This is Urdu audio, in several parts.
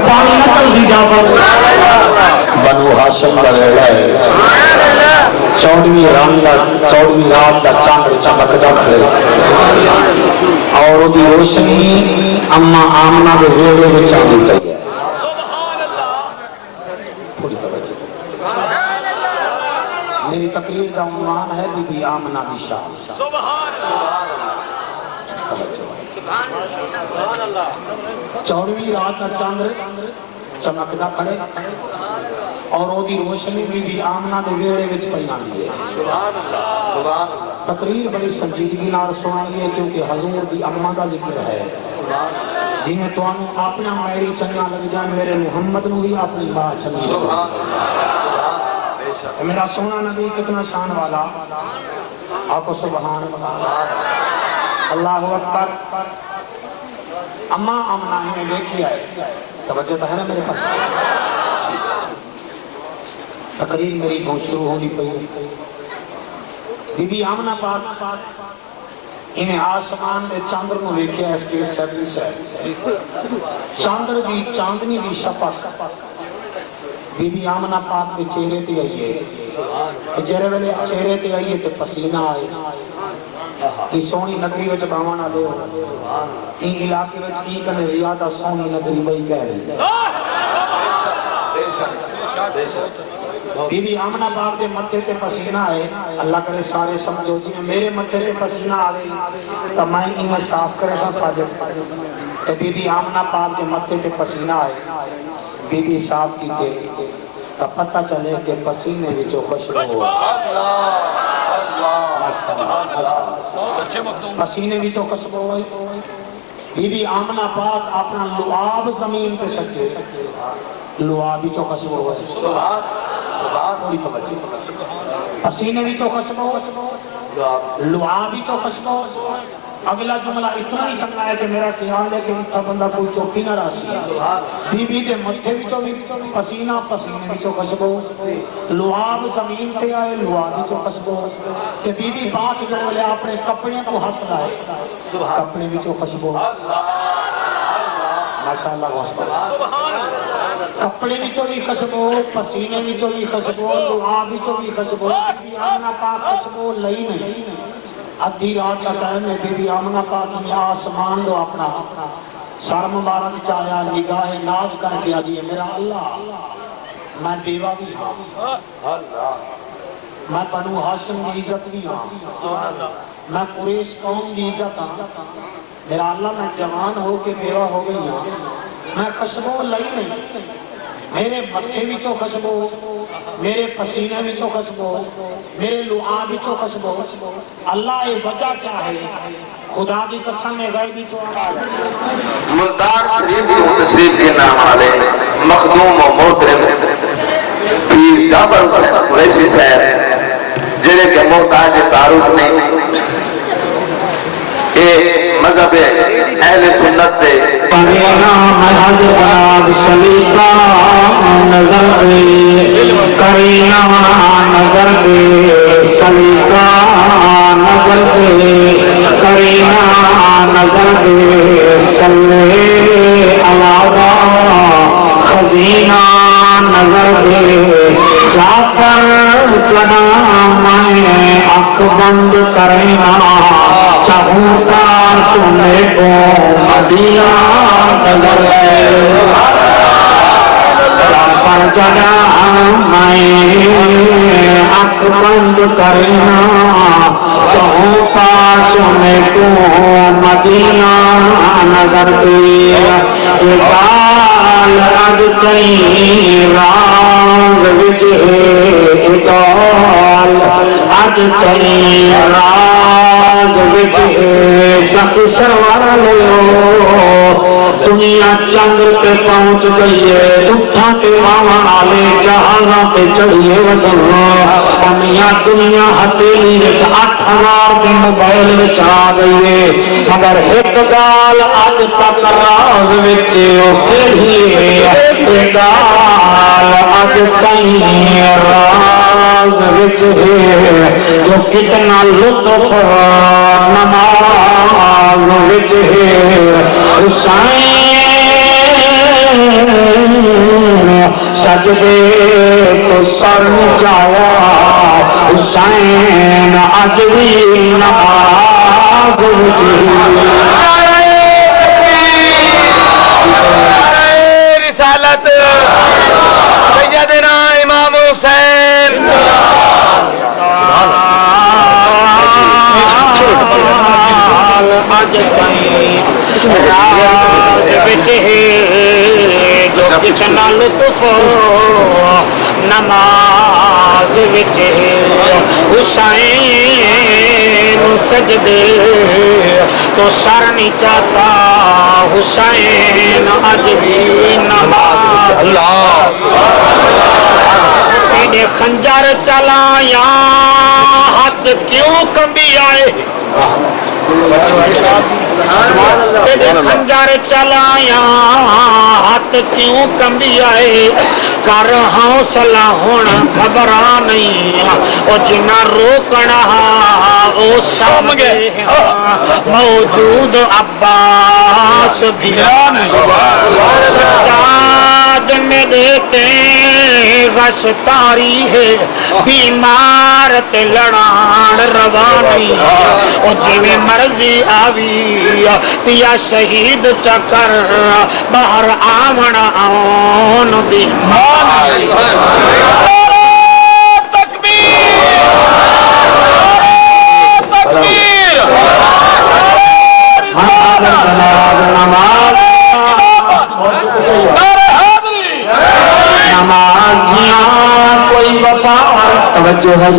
پانی نہ چلتی جعفر بنو ہاشم کا ویلا ہے 14ویں رات کا چاند چمکدا کھڑے اور دی روشنی اما آمنہ دے ویڑے وچ آندی پئی ہے میری تقریر کا عنوان ہے بی بی آمنہ دی شان سبحان اللہ 14ویں رات کا چاند چمکدا کھڑے اور وہ دی روشنی بی بی آمنہ دے ویڑے وچ پئی آندی ہے سبحان اللہ سبحان اللہ تقریر بڑی سنجیدگی نال سنانی ہے کیونکہ حضور دی اماں کا ذکر ہے سبحان اللہ جنہیں تو اپنا میری چنگا لگ جان میرے محمد نو ہی اپنی بات چنگی سبحان اللہ میرا سونا نبی کتنا شان والا آپ کو سبحان اللہ اللہ اکبر اماں آمنہ ہمیں دیکھی آئے توجہ تو ہے نا میرے پاس تقریر میری بہت شروع ہوگی پئی بی بی آمنہ پاک انہیں آسمان میں چاندر کو دیکھے اسپیڈ سروس ہے چاندر دی چاندنی دی شفق بی بی آمنہ پاک کے چہرے تے آئیے چہرے تے آئیے تے پسینہ آئے یہ سونی نگری وچ باوانا دے این علاقے وچ کی کنے ریادہ سونی نگری بھئی کہہ رہے بی بی آمنہ پاک دے متھے تے پسینہ آئے اللہ کرے سارے سمجھو جی میرے متھے تے پسینہ آئے تو میں انہیں صاف کرے سا ساجد تو بی بی آمنہ پاک دے متھے تے پسینہ آئے بی بی صاف کی تے تو پتہ چلے کہ پسینے وچوں خوشبو ہوا پسینے وچوں خوشبو ہوئی بی بی آمنہ پاک اپنا لعاب زمین پہ سکتے لعابی چو خوشبو ہوئی پسینے بھی چو خوشبو لعابی چو خوشبو اگلا جملہ اتنا ہی چنگا ہے کہ میرا خیال ہے کہ اتنا بندہ کوئی چوکی نہ راسی بی بی دے متھے بھی چو پسینہ پسینے بھی چو خوشبو لعاب زمین تے آئے لعابی چو خوشبو کہ بی بی بات جو لے اپنے کپڑے کو ہاتھ لائے کپڑے بھی چو خوشبو ماشاءاللہ سبحان اللہ کپڑے بھی چو بھی خوشبو پسینے بھی چو بھی خوشبو لعاب بھی چو بھی خوشبو بی بی آمنہ پاک خوشبو لئی نہیں ادھی رات کا ٹائم ہے بی بی آمنہ پاک میں آسمان دو اپنا سر مبارک چاہیا نگاہ ناز کر کے آدھی میرا اللہ میں بیوہ بھی ہاں میں بنو ہاشم کی عزت بھی ہاں میں قریش قوم کی عزت ہاں میرا اللہ میں جوان ہو کے بیوہ ہو گئی ہاں میں خوشبو لئی نہیں میرے متھے بھی چو خوشبو میرے پسینے بھی چو خوشبو میرے لعاب بھی چو خوشبو اللہ یہ وجہ کیا ہے خدا کی قسم میں غیبی چو ملتان شریف کی تشریف کے نام والے مخدوم و محترم پیر جعفر قریشی صاحب جنہیں کے محتاج تعارف نہیں مذہب اہل سنت دے کرینا محض بناب سلیقہ نظر دے کرینا نظر دے سلیقہ نظر دے کرینا نظر دے سلے علاوہ خزینہ نظر دے جعفر جنا میں اک بند کرینا چاہوں کا سنے کو مدینہ نظر ہے جعفر جنا میں اک بند کرنا چاہوں کا سنے کو مدینہ نظر دے اقال اد چین راز وچ اقال اد چین راز وچ سب سوار لو دنیا چندر پہ پہنچ گئی ہے اٹھا کے واہن آلے جہازاں پہ چڑھیے ودن دنیا ہتیلی وچ 8000 کے موبائل وچ آ گئی ہے مگر ایک گال اج تک راز وچ کیڑی ہے گال اج کہیں راز وچ ہے جو کتنا لطف نماز وچ ہے حسین سجدے تو سر جایا حسین اج بھی نماز وچ رسالت سیدنا امام حسین اج تائیں راز وچ ہے جو کچھ نہ لطف نماز وچ ہے حسین سجدے تو سر نہیں چاہتا حسین اج بھی نماز تیرے خنجر چلایا ہاتھ کیوں کمبی آئے تیرے خنجر چلایا ہاتھ کیوں کمبی آئے کر حوصلہ ہونا گھبرا نہیں او جنہ روکنا او سم گئے موجود عباس بھی سجاد میرے غش تاری ہے بیمار تے لڑان روانی او جویں مرضی آوی پیا شہید چکر باہر آونا آن دی کوئی وفار توجہ ہے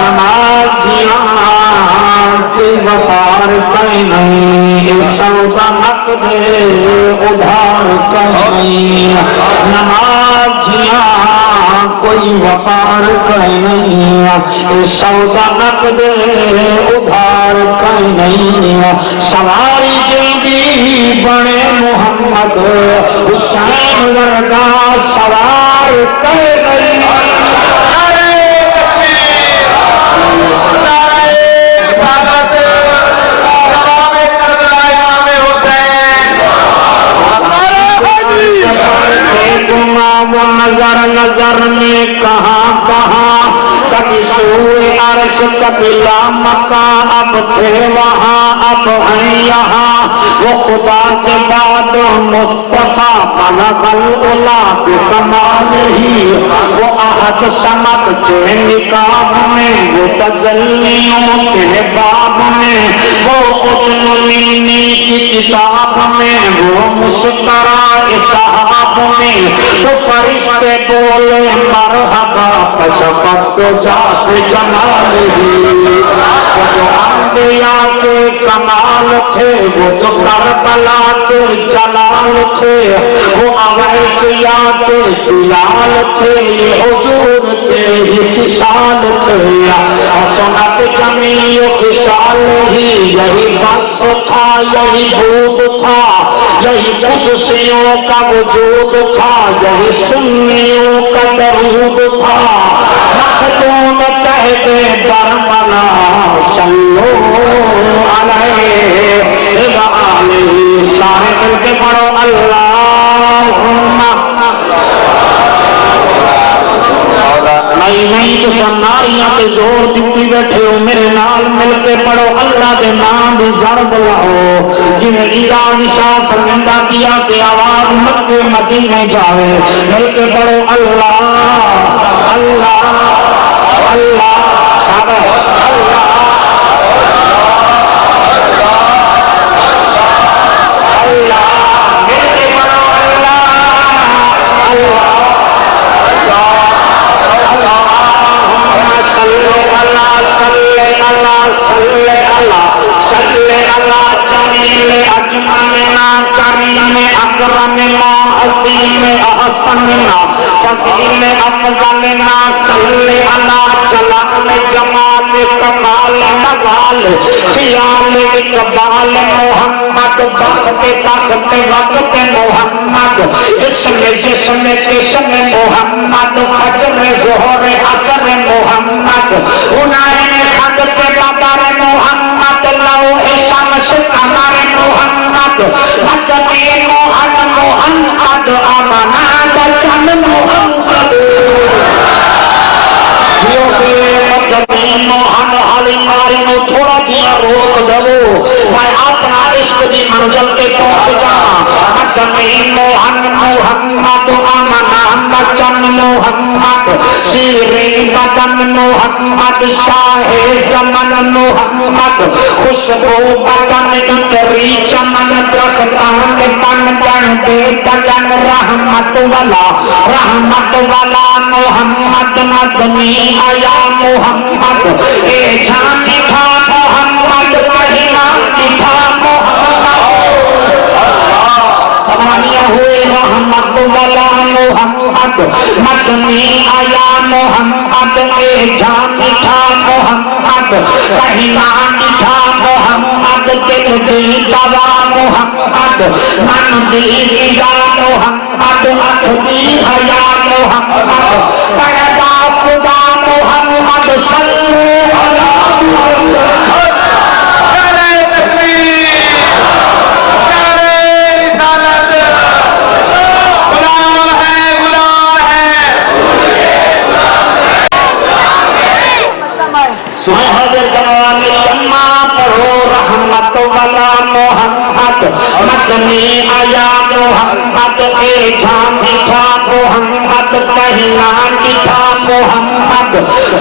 نمازیاں کوئی وفار کہیں نہیں سودا نقد ادھار کہیں نہیں نمازیاں کوئی وفار کہیں نہیں سودا نقد ادھار کہیں نہیں سواری جلدی بنے محمد حسین ورگا سوار کہیں نہیں نظر نظر میں کہاں کہاں کبھی سوئے عرش کبھی لامکہ اب تھے وہاں اب ہیں یہاں وہ خدا کے بعد مصطفیٰ بلغ العلا بکمال ہی وہ احد صمد کے نکاح میں وہ تجلیوں کے باب میں وہ اذن منی کی کتاب میں وہ مسکرا صحاب میں وہ فرشتے بولے مرحبا کشفت جات جمال ہی وہ جو انبیاء کے کمال تھے وہ جو کربلا کے جلال تھے وہ اویسیاء کے بلال تھے یہ حضور کے ہی خصال تھے حسنت جمیع خصال ہی یہی بس تھا یہی بود تھا یہی قدسیوں کا وجود تھا یہی سنیوں کا درود تھا مخدوم کہتے برمنا صلو علیہ وآلہ سارے مل کے پڑھو اللہم نہیں تو سناریاں تے زور دیتی بیٹھے ہو میرے نال مل کے پڑھو اللہ دے نام بھی ضرب لاؤ جنہیں ایران شاہ فرمندہ کیا کہ آواز مکہ مدینے جاوے مل کے پڑھو اللہ اللہ اللہ شاباش اللہ اللہ مل کے پڑھو اللہ اللہ اکرمنا حسیننا حسننا فضیل افضلنا صلی اللہ جلال جمال کمال نوال خیال اقبال محمد بخت تخت وقت محمد اسم جسم قسم محمد فجر ظہر عصر محمد عنائن خط بدر محمد لوح شمس قمر محمد مدنی محمد منزل کے پہنچ جا مدنی محمد امن بچن محمد شیریں بدن محمد شاہ زمن محمد خوشبو بدن اتری چمن درختان کے تن جن دے دلن رحمت والا محمد مدنی آیا محمد اے جان تھا محمد مہینہ تھا محمد سمانیہ ہوئے رحمت والا محمد مدنی آیا محمد اے جان تھا محمد مہینہ تھا محمد دل دی دوا محمد من دی یا محمد اکھ دی حیا محمد پیدا خدا محمد صلی اللہ علیہ وسلم رحمت والا محمد مدنی آیا محمد اے جان تھا محمد پہلا تھا محمد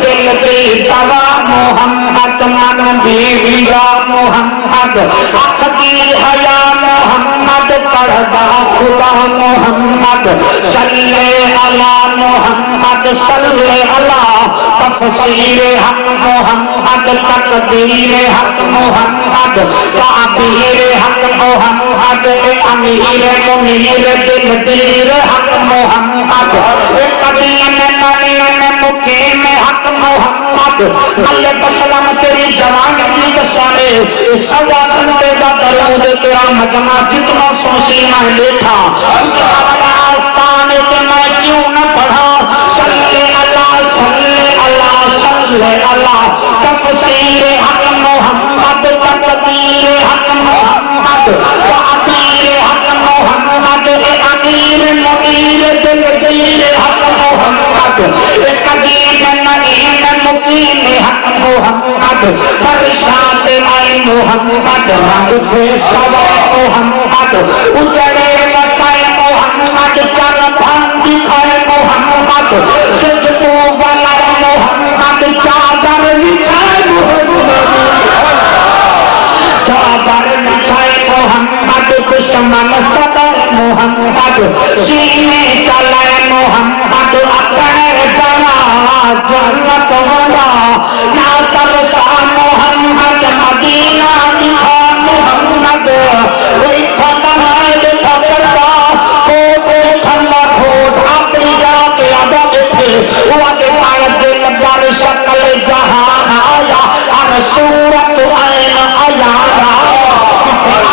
دل کی دوا محمد من بیویا محمد اکھ کی حیا محمد پردہ خدا محمد صلی علی محمد صلی علی تفسیر حق محمد تقدیر حق محمد تعبیر حق محمد امیر منیر دلدیر حق محمد قدیم مریم مقیم حق محمد ملک سلام تیری جوان کی قسمے سوا گھنٹے کا درود تیرا مجمع جتنا سوسی میں بیٹھا تیرا آستان کے میں کیوں نہ پڑھا صلی اللہ صلی اللہ صلی اللہ تفسیر حق محمد تقدیر حق محمد تعبیر حق محمد امیر منیر دلدیر حق محمد قدیم نعیم مقیم حق محمد فرشاد آئی محمد رنگ کے سوا محمد اجڑے وسائے محمد چل بھان دکھائے محمد سجدوں والا محمد چادر بچھائے محمد دشمن صدر محمد سینے چلائے محمد اپنے جنا جنت والا نہ ترسا محمد مدینہ دکھا محمد شکل جہان آیا ہر صورت عین آیا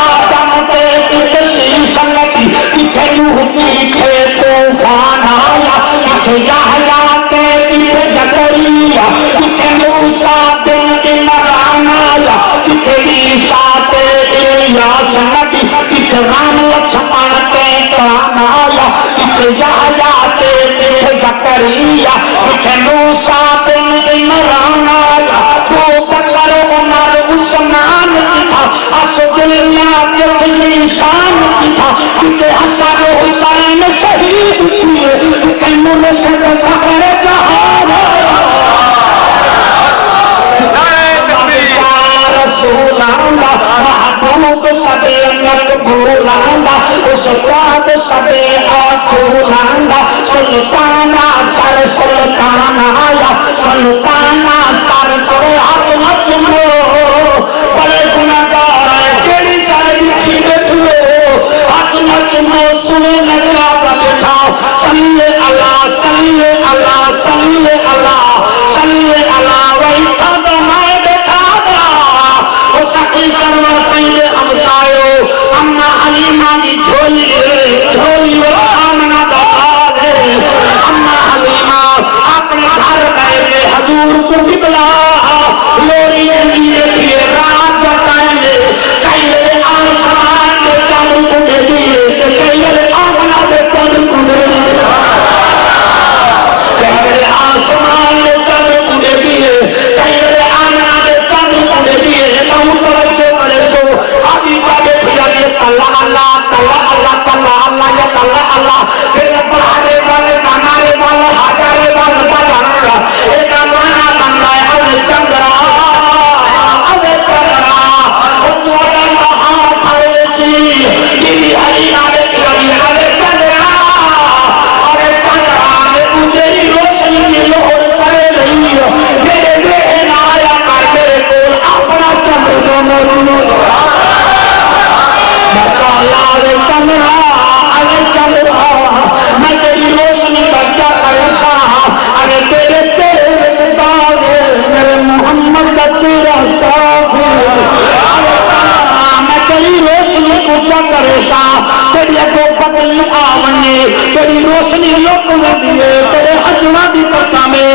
آدم کے کتے شیشن کی کتے نوح کی کے طوفان آیا کتے یحییٰ کے کتے زکریا کتے موسیٰ بن عمران آیا کتے عیسیٰ کے الیاس نبی کتے رام لکشمن کے کام آیا کتے یحییٰ کے کتے زکریا کتے موسیٰ بن عمران آیا وہ بکر عمر عثمان کی تھا اسد اللہ کے شان کی تھا کتے حسن حسین شہید کیے کتے مرشد فخر جہان رسول اللہ محبوب سبے مقبول اللہ استاد سبے آخول اللہ سلطانہ سر سلطان آیا سلطانہ سر سر حق نچمو بڑے گناہگار ہے کیڑی سر لکھی بیٹھو حق نچمو سنے نکا بیٹھا صلی اللہ صلی اللہ صلی اللہ صلی اللہ وہی تھا دمائے بیٹھا دا وہ سکی سرور سید ہمسایو امنا حلیمہ کی جھولی جھولی وہ آمنہ دبال ہے امنا حلیمہ اپنے گھر گئے گے حضور کو قبلہ لوری دیئے دیئے رات بتائیں گے کئی میرے آسمان کے چاند کو دے دیئے کئی میرے آمنہ دے چاند کو دے دیئے کئی میرے آسمان کے چاند کو دے دیئے کئی میرے آمنہ دے چاند کو دے دیئے نہ توجہ کرے سو آبی کا بے پھیا کلا اللہ کلا اللہ کلا اللہ یا کلا اللہ پھر بڑھانے والے بنانے والے ہزارے والے بڑھانا ایک مانا بننا ہے ابے چندرا ابے چندرا تو اللہ پھڑے سی یہ ہری آلے کری ابے چندرا ابے چندرا نے تیری روشنی کی لوہر کرے نہیں میرے بہن آیا کر میرے کول اپنا چندر جو نور مسالہ ابے چندرا ابے چندرا میں تیری روشنی کا کیا کرے سا ارے تیرے تیرے داغ میرے محمد کا تیرا صاف میں تیری روشنی کو کیا کرے سا تیری کو بدل آونے تیری روشنی لوگ میں دیے تیرے حجمہ بھی قسمے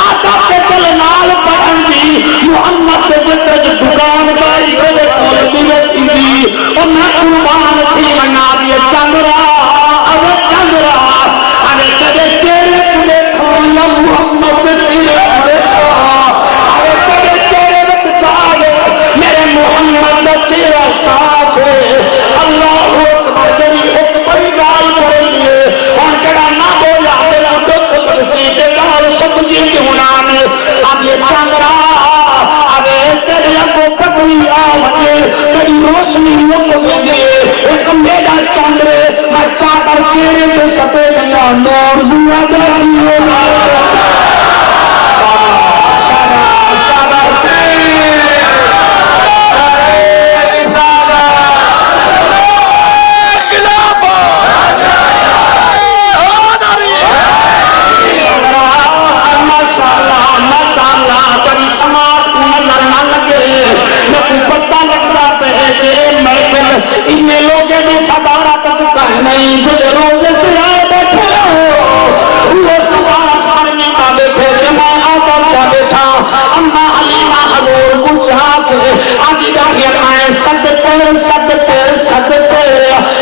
آتا کے چل نال پڑھن دی محمد کے ذکر دکان بائی تیرے کول دیے تھی اور میں قربان تھی منا دیے چندرا اب چندرا ارے تیرے تیرے دیکھو یا محمد تیرے دیکھو ارے تیرے تیرے بتدار میرے محمد تیرا صاف ہے اللہ اکبر جری ایک بڑی گال کرے لیے اور جڑا نہ بولا میرا دکھ برسی کے گال سبجی کی ہنانے اب یہ چندرا ارے تیرے کو پکڑی آوے تیری روشنی لوگ میں گئے ایک میرا چندر میں چادر چہرے پہ سپے گیا نور زیادہ کی ہوگا انہیں لوگیں بھی سبارہ تک نہیں جو روزے سے آئے بیٹھے ہو وہ سبارہ کھانے کا بیٹھے کہ میں آدھر کا بیٹھا اما علیمہ حضور پوچھا کہ آدھی بیٹھے میں صدقے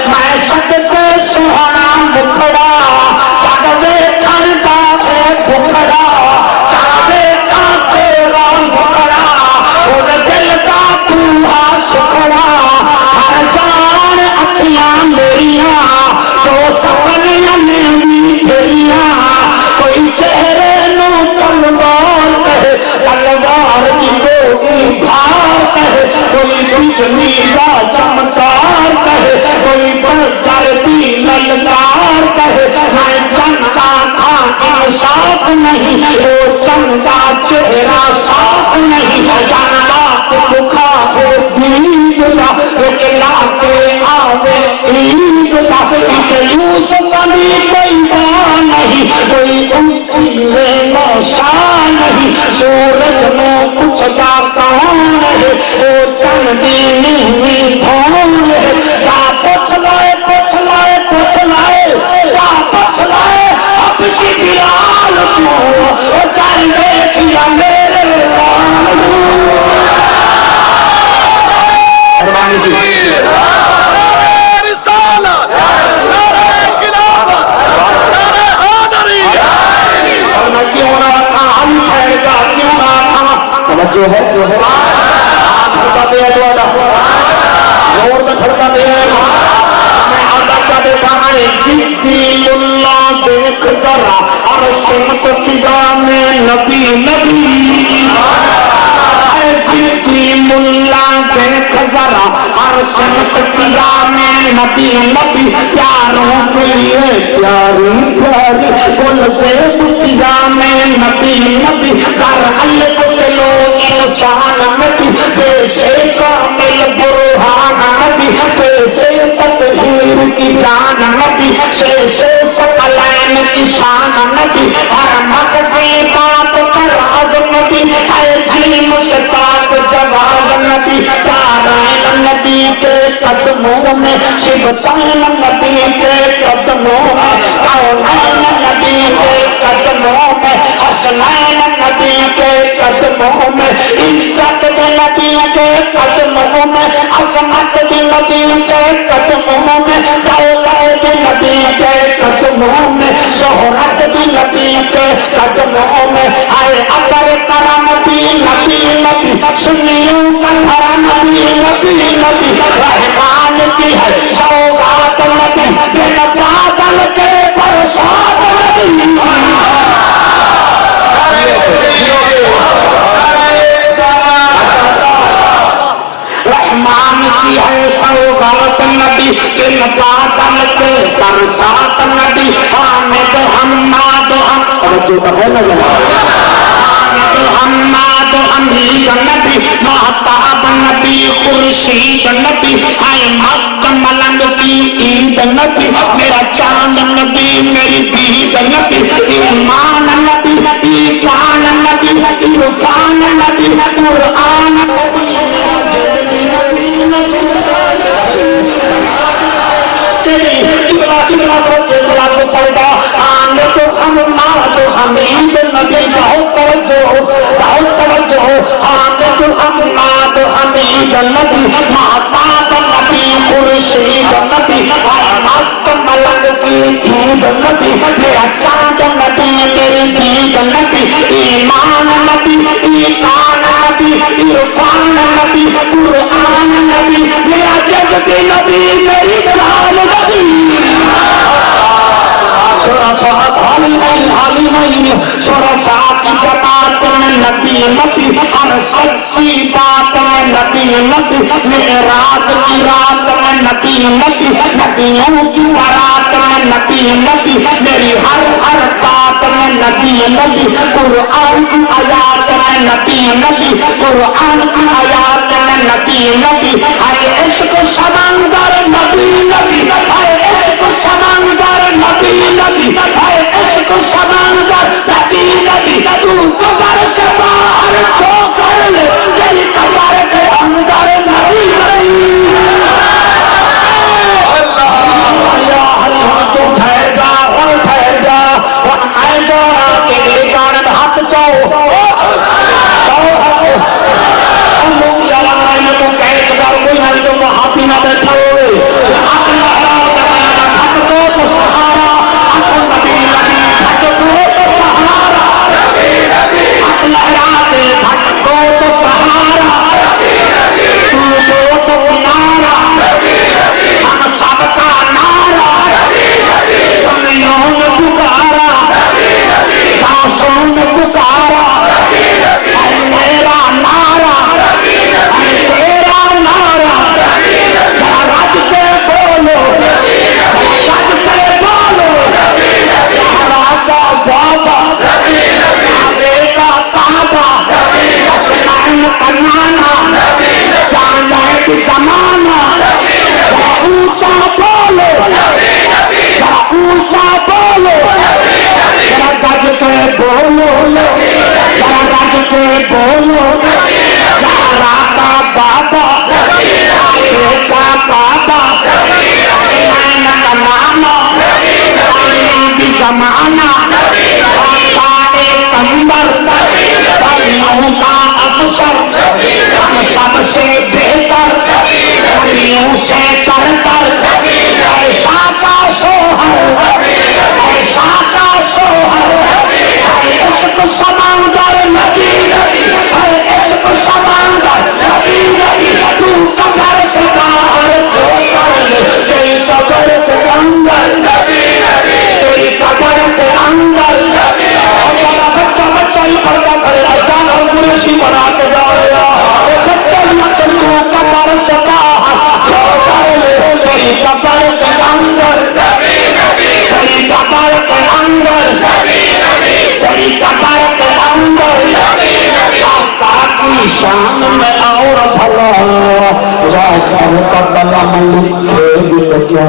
میں صدقے سہانا بکھڑا چاہتے کھانتا ہے بکھڑا چاہتے کھانتے رام بکھڑا اور دل کا کوہا سکھڑا جان اکھیاں میریاں جو سپنیاں میری پھیریاں کوئی چہرے نو تلوار کہے تلوار کی کوئی دھار کہے کوئی بجلی کا چمکار کہے کوئی بڑکر دی للکار کہے میں چمچا تھا انصاف نہیں وہ چمچا چہرہ صاف نہیں چمچا کے بکھا ہو دید کا چلا کے آوے عید کا کہ یوسف علی کوئی بار نہیں کوئی اونچی موسا نہیں سورج میں کچھ کا کون ہے وہ چندی نہیں دھون ہے جا پوچھ لائے جا پوچھ لائے اب سی بلال کو وہ چاہے دیکھیا میرے ارمانی سی جو ہے ٹھڑکا دے زور میں ٹھڑکا دے میں آدھا کا دیتا ہے جدی اللہ دیکھ ذرا عرش فضا میں نبی جدی اللہ دیکھ ذرا عرش فضا میں نبی پیاروں کے لیے پیاری کل سے فضا میں نبی کر الف سے لوگ انسان نبی پیسے کامل برہان نبی پیسے تطہیر کی جان نبی سے سقلین کی شان نبی ہر مقفی بات کر عظم نبی ہے جلم سے پاک جواب نبی تارائن نبی کے قدموں میں شبتائن نبی کے قدموں میں کونین نبی کے قدموں میں حسنین نبی کے قدموں میں عزت بھی نبی کے قدموں میں عظمت بھی نبی کے قدموں میں دولت بھی نبی کے قدموں میں شہرت بھی نبی کے قدموں میں آئے اگر کرم بھی نبی سنیوں کا دھرم بھی نبی رحمان کی ہے بن بادل کے برسات نبی رحمان کی ہے سوغات نبی بن بادل کے برسات نبی حامد حماد حماد حمید نبی محتاب نبی خورشید نبی ہے مست ملنگ کی عید نبی میرا چاند نبی میری دید نبی ایمان نبی ایمان نبی عرفان نبی قرآن نبی پڑھا آنے تو حماد حمید نبی بہت توجہ آنے تو حماد حمید نبی محتاب نبی خورشید نبی مست ملنگ کی عید نبی میرا چاند نبی میری دید نبی ایمان نبی ایمان نبی عرفان نبی قرآن نبی میرا جگتی نبی میری جان نبی شرفات حالی نہیں شرفات جماعت میں نبی نبی ہر سچی بات میں نبی نبی معراج کی رات میں نبی نبی نبیوں کی برات میں نبی نبی میری ہر بات میں نبی نبی قرآن کی آیات میں نبی نبی قرآن کی آیات میں نبی نبی آئے عشق سمندر نبی نبی آئے عشق سمندر نبی نبی آئے عشق سمندر نبی نبی تو قبر سے باہر چھو کر لے تیری قبر کے اندر نبی نبی تو ٹھہر جا اور آئے جو کہ میری جانب ہاتھ چاہو لوگ یاد آئے میں تو کہے چکا کوئی نہ جو وہاں بھی نہ بیٹھا ہوئے حق لہرا دبایا حق کو تو سہارا حق نبی نبی حق کو تو سہارا حق لہرا دے حق کو تو سہارا تو تو کنارا ہم سب کا نارا سنیوں نے پکارا داسوں نے پکارا اے میرا نارا اے تیرا نارا ذرا رج کے بولو رج کے بولو زہرا کا بابا کعبے کا کعبہ حسنین کا نانا جامع زمانہ ذرا اونچا بولو ذرا اونچا بولو ذرا گج کے بولو ذرا رج کے بولو زہرا کا بابا کعبے کا بابا حسنین کا نانا جامع زمانہ آقائے پیغمبر پریوں کا افسر ہم سب سے بہتر پریوں سے چڑھ کر ایسا کا سوہر ایسا کا سوہر اے عشق سمندر نبی اے عشق سمندر نبی نبی تو قبر سے باہر جو کر لے تیری قبر کے اندر تیری قبر کے اندر بچہ ہی پردہ کرے اچانک اور قریشی بنا کے جا رہا بچہ ہی اکثر تو قبر سے باہر جو کر لے تیری قبر کے اندر تیری قبر کے اندر تیری قبر کے اندر آقا کی شان میں اور بھلا جا کر کا کلام لکھے بھی تو کیا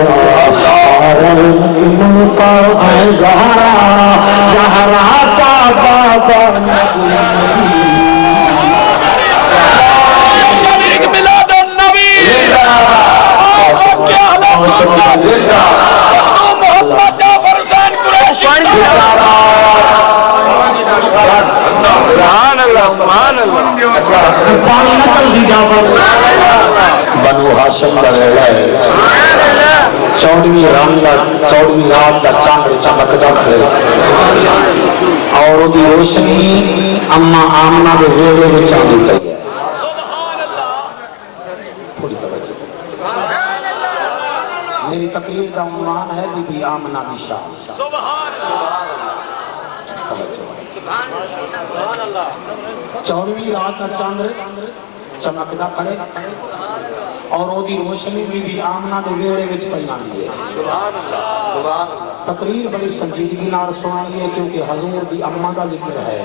اور ان کا ہے زہرا زہرا کا بابا شریک میلاد النبی کیا حالت سنت محمد جعفر حسین قریشی سبحان اللہ سبحان اللہ بنو ہاشم کا ویلا ہے چودھویں رات کا چاند چمکدا ہے اور وہ روشنی اما آمنہ کے ویڑے میں چاندی پئی ہے میری تقریر کا عنوان ہے بی بی آمنہ دی شان سبحان اللہ 14ویں رات کا چاند چمکدا کھڑے اور وہ دی روشنی بی بی آمنہ دے ویڑے وچ پئی آندی ہے سبحان اللہ سبحان اللہ تقریر بڑی سنجیدگی نال سنائی ہے کیونکہ حضور دی اماں دا ذکر ہے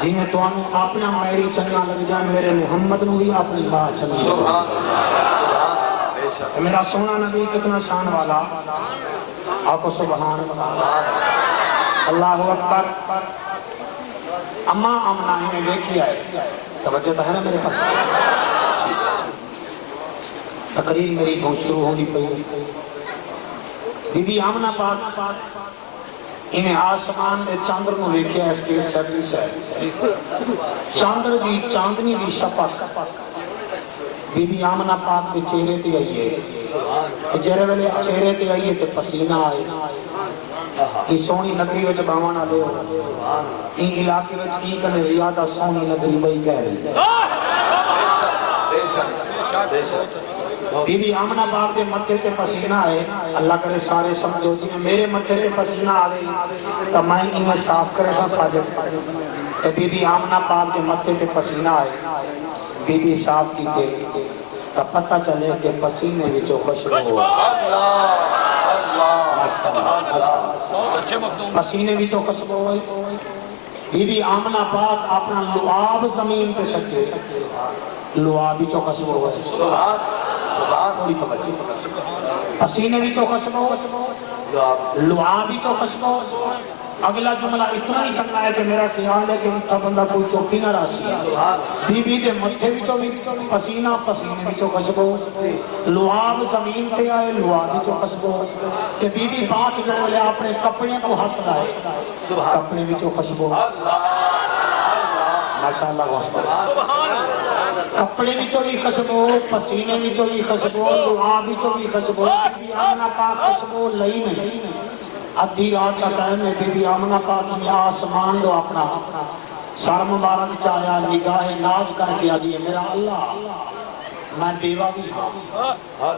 جی میں تو اپنا میری چنگا لگ جائے میرے محمد نو ہی اپنی ماں چنگی میرا سونا نبی کتنا شان والا آپ سبحان اللہ اللہ اکبر اماں آمنہ ہی میں دیکھی آئے توجہ تو ہے نا میرے پاس تقریر میری بہت شروع ہونی پئی بی بی آمنہ پاک انہیں آسمان دے چاندر کو لکھیا ہے سپیڈ سروس ہے چاندر دی چاندنی دی شفق بی بی آمنہ پاک کے چہرے تے آئیے چہرے تے آئیے تے پسینہ آئے یہ سونی نگری وچ باوانا دے یہ علاقے وچ یہ کنے ریادہ سونی نگری بھئی کہہ رہی بی بی آمنہ پاک دے مکے تے پسینہ ہے اللہ کرے سارے سمجھو جی میرے مکے تے پسینہ آ گئی تو میں انہیں صاف کرے سا ساجد بی بی آمنہ پاک دے مکے تے پسینہ آئے بی بی صاف کی تے تو پتہ چلے کہ پسینے وچوں خوشبو پسینے وچوں خوشبو ہوئی بی بی آمنہ پاک اپنا لعاب زمین پہ سکے لعاب وچوں خوشبو ہوئی پسینے بھی تو خشبو لعاب بھی تو خشبو اگلا جملہ اتنا ہی چنگا ہے کہ میرا خیال ہے کہ اتنا بندہ کوئی چوکی نہ راسی بی بی دے مٹھے بھی تو پسینہ پسینے بھی تو خشبو لعاب زمین تے آئے لعاب بھی تو خشبو کہ بی بی بات جو لے اپنے کپڑے کو ہاتھ لائے کپڑے بھی تو خشبو ماشاءاللہ کپڑے بھی چوری خشبو پسینے بھی چوری خشبو لعاب بھی چوری خشبو بی بی آمنہ پاک خشبو لئی نہیں ادھی رات کا ٹائم ہے بی بی آمنہ پاک میں آسمان دو اپنا سر مبارک چاہیا نگاہ ناز کر کے آدھی میرا اللہ میں بیوہ بھی ہاں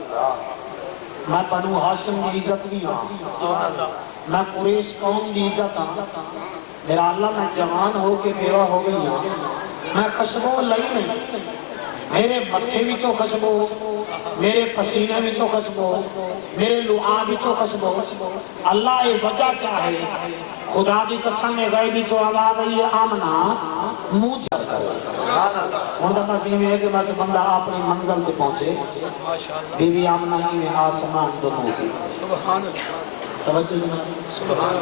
میں بنو ہاشم کی عزت بھی ہاں میں قریش قوم کی عزت ہاں میرا اللہ میں جوان ہو کے بیوہ ہو گئی ہاں میں خشبو لئی نہیں میرے مکھے بھی چو خشبو میرے پسینے بھی چو خشبو میرے لعاب بھی چو خشبو اللہ یہ وجہ کیا ہے خدا کی قسم میں گئے بھی چو آواز ہے یہ آمنہ منہ جل کرے مردہ پسینے میں ہے کہ بس بندہ اپنی منزل پہ پہنچے بی بی آمنہ ہی میں آسمان دونوں کی سبحان توجہ سبحان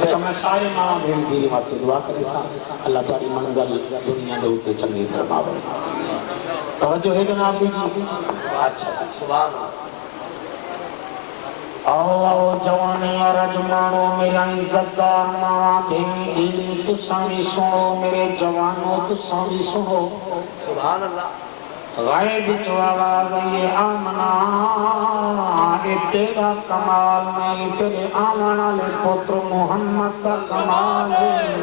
اچھا میں سارے ماں بہن دیری بات کی دعا کرے سا اللہ تعالی منزل دنیا دے اوپر چنگی فرماوے توجہ ہے جناب دی اچھا سبحان آو جوانی رجمانو میرا عزت دار ماں بہن تساں بھی سنو میرے جوانو تساں بھی سنو سبحان اللہ غیب جو آواز یہ آمنہ یہ تیرا کمال نہیں تیرے آمنہ لے پتر محمد کا کمال ہے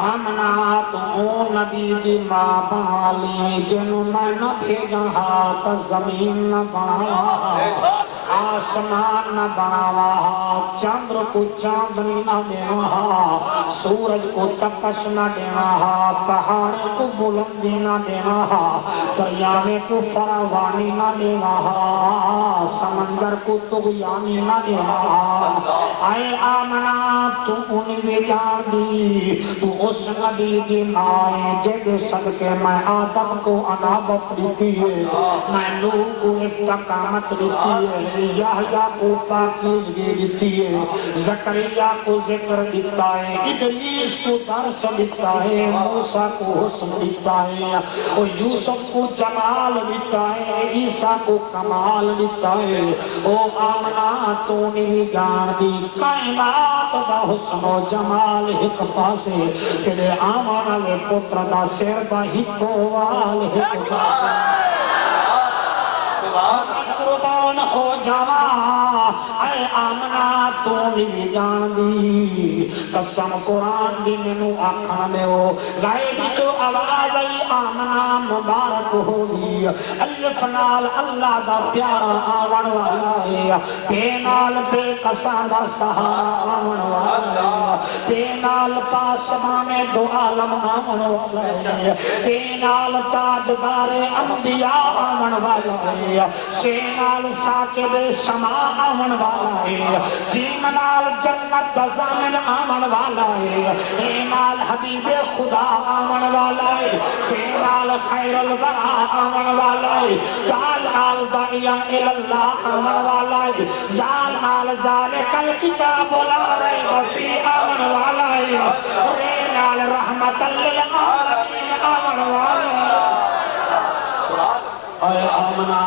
آمنہ تو نبی دی ماں بنا لی جنہوں میں نہ بھیجا ہاتھ زمین نہ بنا آسمان نہ بناوا چندر کو چاندنی نہ دینا سورج کو تپش نہ دینا پہاڑ کو بلندی نہ دینا دریاوے کو فراوانی نہ دینا سمندر کو طغیانی نہ دینا اے آمنہ تو انہیں جان دی تو اس نبی کی مائیں جگ صدقے میں آدم کو انابت دیتی ہے میں نوح کو استقامت دیتی ہے یحییٰ کو پاکیزگی دیتی ہے زکریا کو ذکر دیتا ہے ادریس کو درس دیتا ہے موسیٰ کو حسن دیتا ہے اور یوسف کو جمال دیتا ہے عیسیٰ کو کمال دیتا ہے او آمنہ تو نہیں جان دی کائنات دا حسن و جمال ایک پاسے تیرے آمنہ لے پتر دا سیر دا ہکو وال ایک پاسے قربان ہو جاوا اے آمنہ تو نہیں جان دی قسم قرآن دی مینوں آکھن دیو غائب جو آواز آئی آمنہ مبارک ہوگی الف نال اللہ دا پیارا آون والا ہے بے نال بے قصاں دا سہارا آون والا ہے بے نال پاسبان دو عالم آون والا ہے بے نال تاجدار انبیاء آون والا ہے سے نال ساکب سما آون والا ہے جیم نال جنت دا ضامن آون والا ہے اے نال حبیب خدا آون والا ہے بے نال خیر الورا آون والا ہے زال نال داعیاں الاللہ آون والا ہے زال نال ذالک الکتاب لا ریب فیہ آون والا ہے رے نال رحمت للعالمین آون والا ہے اے آمنا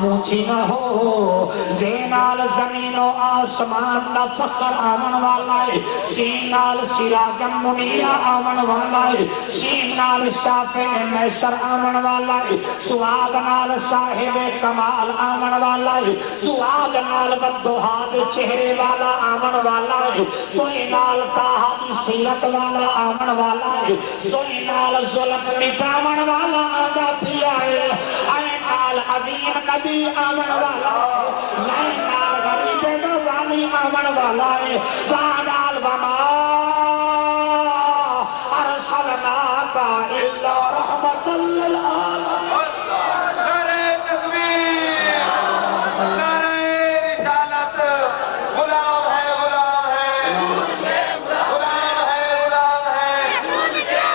موچی نہ ہو زینال زمین و آسمان دا فخر آمن والا ہے سینال سراجم منیرہ آمن والا ہے سینال شافع محشر آمن والا ہے سوادنال صاحب کمال آمن والا ہے سوادنال بدوہاد چہرے والا آمن والا ہے سوئنال تاہد سیرت والا آمن والا ہے سوئنال ظلم مٹامن والا آدھا پیا ہے نال عظیم نبی آمن والا ہے نال غریب والی آمن والا ہے نال وما ارسلناک الا رحمت للعالمین نعرہ تکبیر نعرہ رسالت غلام ہے غلام ہے غلام ہے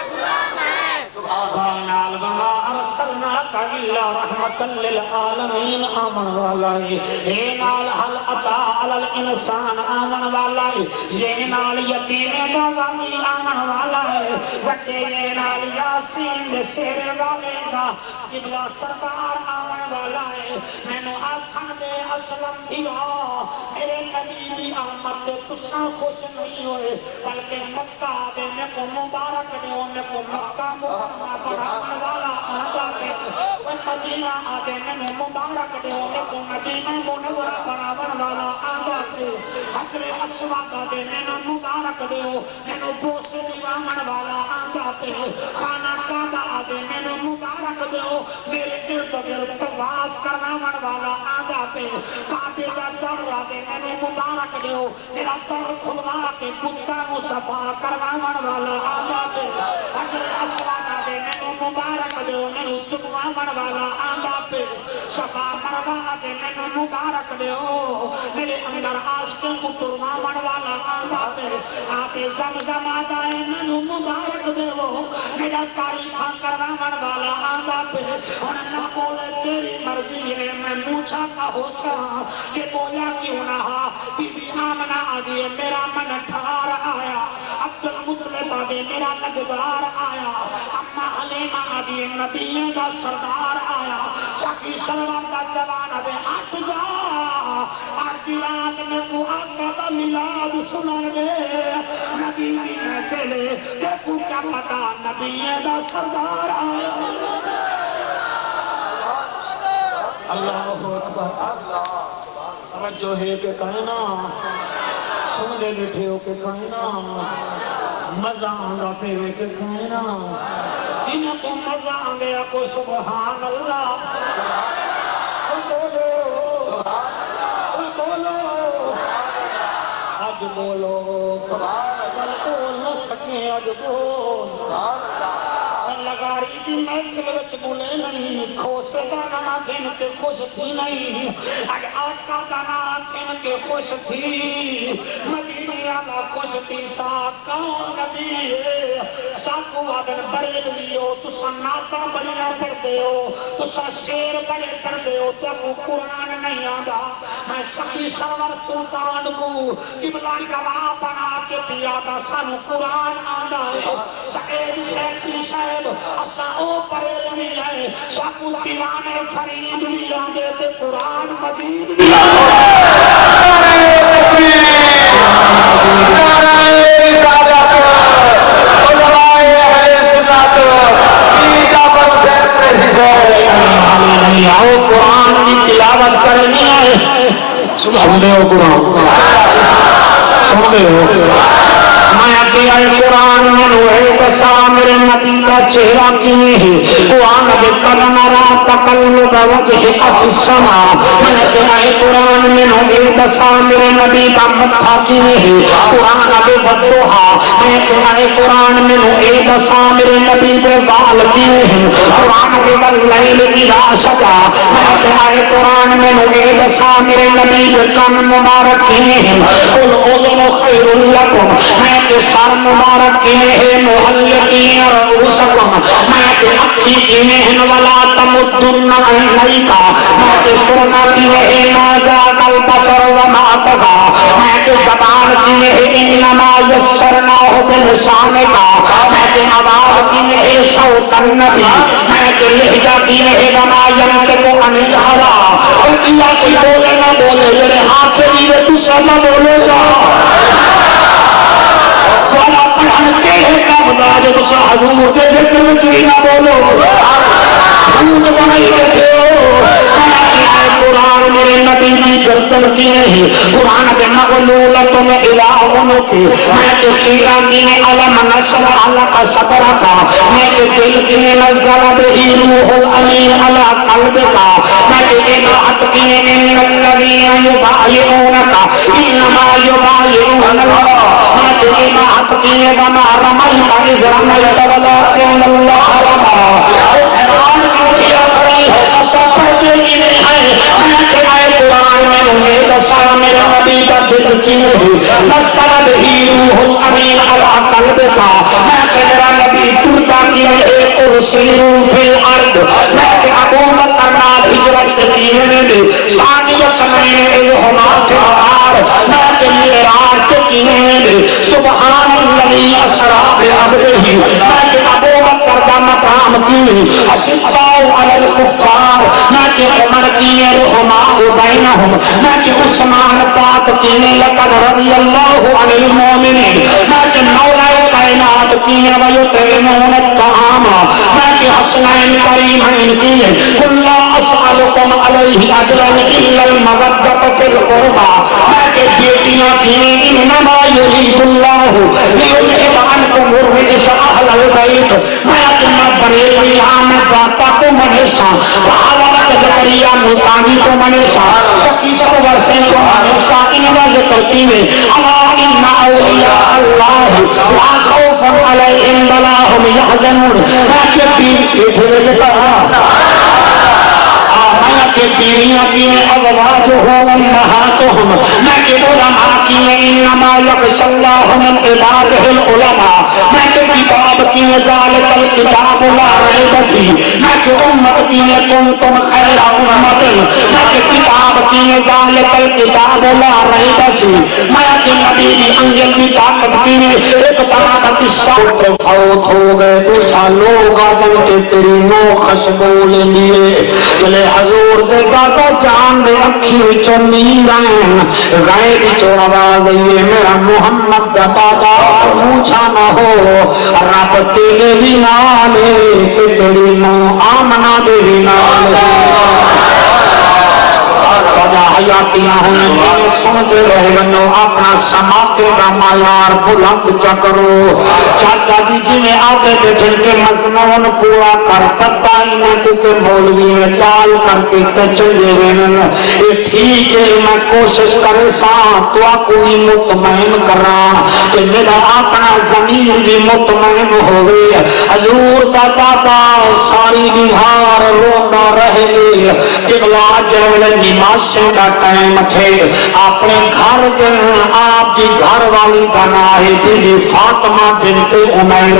غلام ہے نال وما ارسلناک الا رحمت للعالمین آمن والا ہے اے نال حل عطا علی الانسان آمن والا ہے یہ نال یتیم والی آمن والا ہے وٹے یہ نال یاسین دے سیرے والے دا قبلہ سرکار آمن والا ہے میں نو آکھن دے اسلم بھیو میرے نبی دی آمد دے تساں خوش نہیں ہوئے بلکہ مکہ دے میں کو مبارک دے میں کو مکہ مکرمہ آمن والا آجا دے مدینہ آدے میں مبارک دے میں کو مدینہ منور بناون والا آجا دے حجر اسود آدے میں مبارک دے میں بوسے آمن والا آجا دے خانہ کعبہ آدے میں مبارک دے میرے ارد گرد طواف کرواون والا آجا دے کعبے دا در آدے میں مبارک دے میرا در کھلوا کے بتاں کو صفا کرواون والا آجا دے حجر اسود آدے میں مبارک دے میں چکواون والا آجا دے صفا مروا دے میں مبارک دے میرے اندر عاشق کو ترواون والا آجا دے آپ زمزم آدا ہے میں مبارک دے میرا تاریخ کرواون والا آجا دے اور نہ بولے تیری مرضی ہے میں پوچھا کا ہو سا کہ بولا کیوں نہ بی بی آمنہ آدھی میرا من ٹھار آیا عبد المطلب آدھی میرا نجدار آیا اما حلیمہ آدھی نبی کا سردار آیا شاکی سلوان کا جوان ابے ہٹ جا آدھی رات میں کو آقا کا ملاد سنا دے نبی میں پہلے دیکھو کیا پتا نبی کا سردار آیا اللہ اکبر توجہ ہے کہ کہنا سن دے بیٹھے ہو کہ کہنا مزہ آنگا پہوے کہ کہنا جنہیں کو مزہ آنگیا کو سبحان اللہ بولو بولو آج بولو بول نہ سکے آج بول لگاری دی محفل وچ بولے نہیں کھوسے دا نام دن کے خوش تھی نہیں اگر آقا دا نام دن کے خوش تھی مدینہ آلا خوش تھی ساتھ کون نبی ہے ساتھ وادن بڑے لیو تسا ناتا بڑیاں پڑھ دے ہو تسا شیر بڑے پڑھ دے ہو تو قرآن نہیں آندا میں سخی سرور سلطان کو قبلہ گواہ بنا کے دیا دا سن قرآن آندا ہے سعید سیدی صاحب اسا او پریلوی ہے ساکو دیوانے فرید بھی آنگے تے قرآن مجید بھی قرآن کی تلاوت کرنی ہے سن دے ہو قرآن سن دے ہو میں اکیلے قرآن میں روئے کسا میرے نبی کا چہرہ کیوں ہے قرآن وجهك في السماء میں کہ اے قرآن میں نے دسا میرے نبی کا متھا کیویں قرآن ابے بدوہا میں کہ اے قرآن میں نے دسا میرے نبی دے وال کیویں قرآن کے واللیل اذا سجا میں کہ اے قرآن میں نے دسا میرے نبی دے کان مبارک کیویں قل اذن خیر لکم میں کہ سر مبارک کیویں محلقین رؤوسکم میں کہ اکھی کیویں ولا تمدن عینیکا میں کہ سننا کیویں ماذا البصر وما طغى میں کہ زبان کیویں انما یسرناہ بلسانکا میں کہ آواز کیویں صوت النبی میں کہ لہجہ کیویں وما ینطق عن الهوى اور اللہ کوئی بولے نہ بولے جڑے حافظی نے تسا نہ بولے جا والا پڑھن کے ہے کام دا جو تسا حضور دے ذکر وچ بھی نہ بولو حضور بنائی بیٹھے ہو قرآن میرے نبی کی گردن کی نہیں قرآن کے مغلولتوں میں الہونوں کی میں کہ سیرہ کی نے علم نشر اللہ کا صدر کا میں کہ دل کی نے نظر بہی روح الامین علی قلب کا میں کہ اطاعت کی نے ان الذین یبایعونک انما یبایعون اللہ میں کہ اطاعت کی نے وما رمیت اذ رمیت ولکن اللہ رمی حیران کیوں کیا کریں ایسا پڑھتے ہی نہیں ہے میں کہ اے قرآن میں نے دسا میرے نبی کا دل کی نہیں نصر بہی روح الامین علی قلب کا میں کہ میرا نبی ٹوٹا کی نہیں ارسلوا فی الارض میں کہ ابو بکر نال ہجرت کی نہیں ثانی سمعین ایہما فی الغار میں کہ معراج کی نہیں سبحان الذی اسری بعبدہ میں کہ ابو بکر کا مقام کی اشداء علی الکفار میں کہ عمر کی رحماء بینہم میں کہ عثمان پاک کی لقد رضی اللہ عن المومنین میں کہ مولا کائنات کی ویطعمون الطعام میں کہ حسنین کریمین کی قل لا اسألکم علیہ اجرا الا المودۃ فی القربى میں کہ بیٹیاں کی انما یرید اللہ لیذھب عنکم الرجس اہل البیت میں کہ بریلوی میں باتا کو منیسا حالت زکریہ ملتانی کو منیسا سکی سرور سے کو منیسا انہا ذکر کیویں الا ان اولیاء اللہ لا خوف علیہم ولا هم يحزنون میں کہ بیویاں کی ازواجہم امہاتہم میں کہ علماء کی انما یخشی اللہ من عبادہ العلماء میں کہ کتاب کی ذالک الکتاب لا ریب فیہ میں کہ امت کی کنتم خیر امت میں کہ کتاب کی ذالک الکتاب لا ریب فیہ میں کہ نبی کی انجل کی طاقت کی ایک طاقت سوت فوت ہو گئے پوچھا لوگ آدم کے تیری نو خشبول لیے چلے حضور دے دادا جان دے اکھی وچوں نیر آئیں گائے وچوں آواز یہ میرا محمد دا دادا پوچھا نہ ہو رب تیرے بھی نالے تیری نو آمنہ دے بھی نالے حیاتیاں ہیں سنتے رہے بنو اپنا سماتے کا معیار بلند چا کرو چاچا جی جی میں آتے بیٹھن کے مضمون پورا کر پتا ہی نہ کیونکہ مولوی میں ڈال کر کے چلے رہن یہ ٹھیک ہے میں کوشش کرے سا تو کوئی مطمئن کر رہا کہ میرا اپنا ضمیر بھی مطمئن ہوئے حضور کا دادا ساری نہار روتا رہے گی قبلہ جڑے نماز کا ٹائم تھے اپنے گھر دن آپ کی گھر والی بنا ہے جی فاطمہ بنت عمیر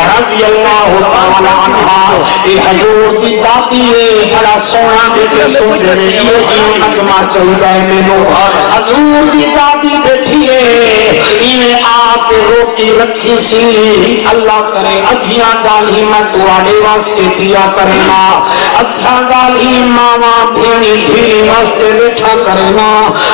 رضی اللہ تعالی عنہا یہ حضور کی دادی ہے بڑا سونا بیٹے سوچ رہے یہ نغمہ چاہیے مینو حضور کی دادی بیٹھی ہے انہیں آپ روٹی رکھی سی اللہ کرے ادھیاں گالی میں تواڈے واسطے پیا کرنا ادھیاں گالی ماما بھینی دھیری واسطے بیٹھا کرنا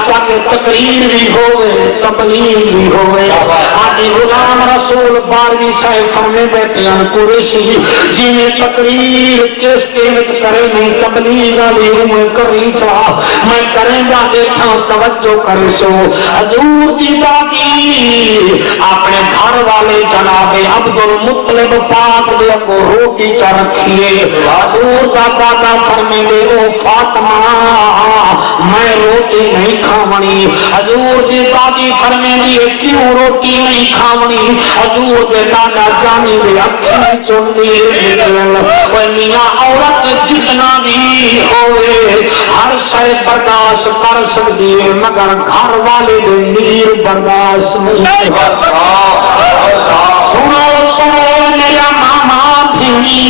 تاکہ تقریر بھی ہوئے تبلیغ بھی ہوئے آدھی غلام رسول 12ویں صاحب فرمے دے پیان قریشی جی میں تقریر کس قیمت کرے نہیں تبلیغ علی میں کری چاہ میں کریں گا دیکھا توجہ کرے سو حضور دی باقی اپنے گھر والے جناب عبد المطلب پاک دے کو روٹی چ رکھیے حضور دا دادا فرمے دے او فاطمہ میں روٹی نہیں کھاونی حضور دی دادی فرمے دی کیوں روٹی نہیں کھاونی حضور دے دادا جانی دے اکھیں چندی نکلن او میاں عورت جتنا بھی ہوئے ہر شے برداشت کر سکتی ہے مگر گھر والے دے نیر برداشت نہیں سنو سنو میرا ماما بھینی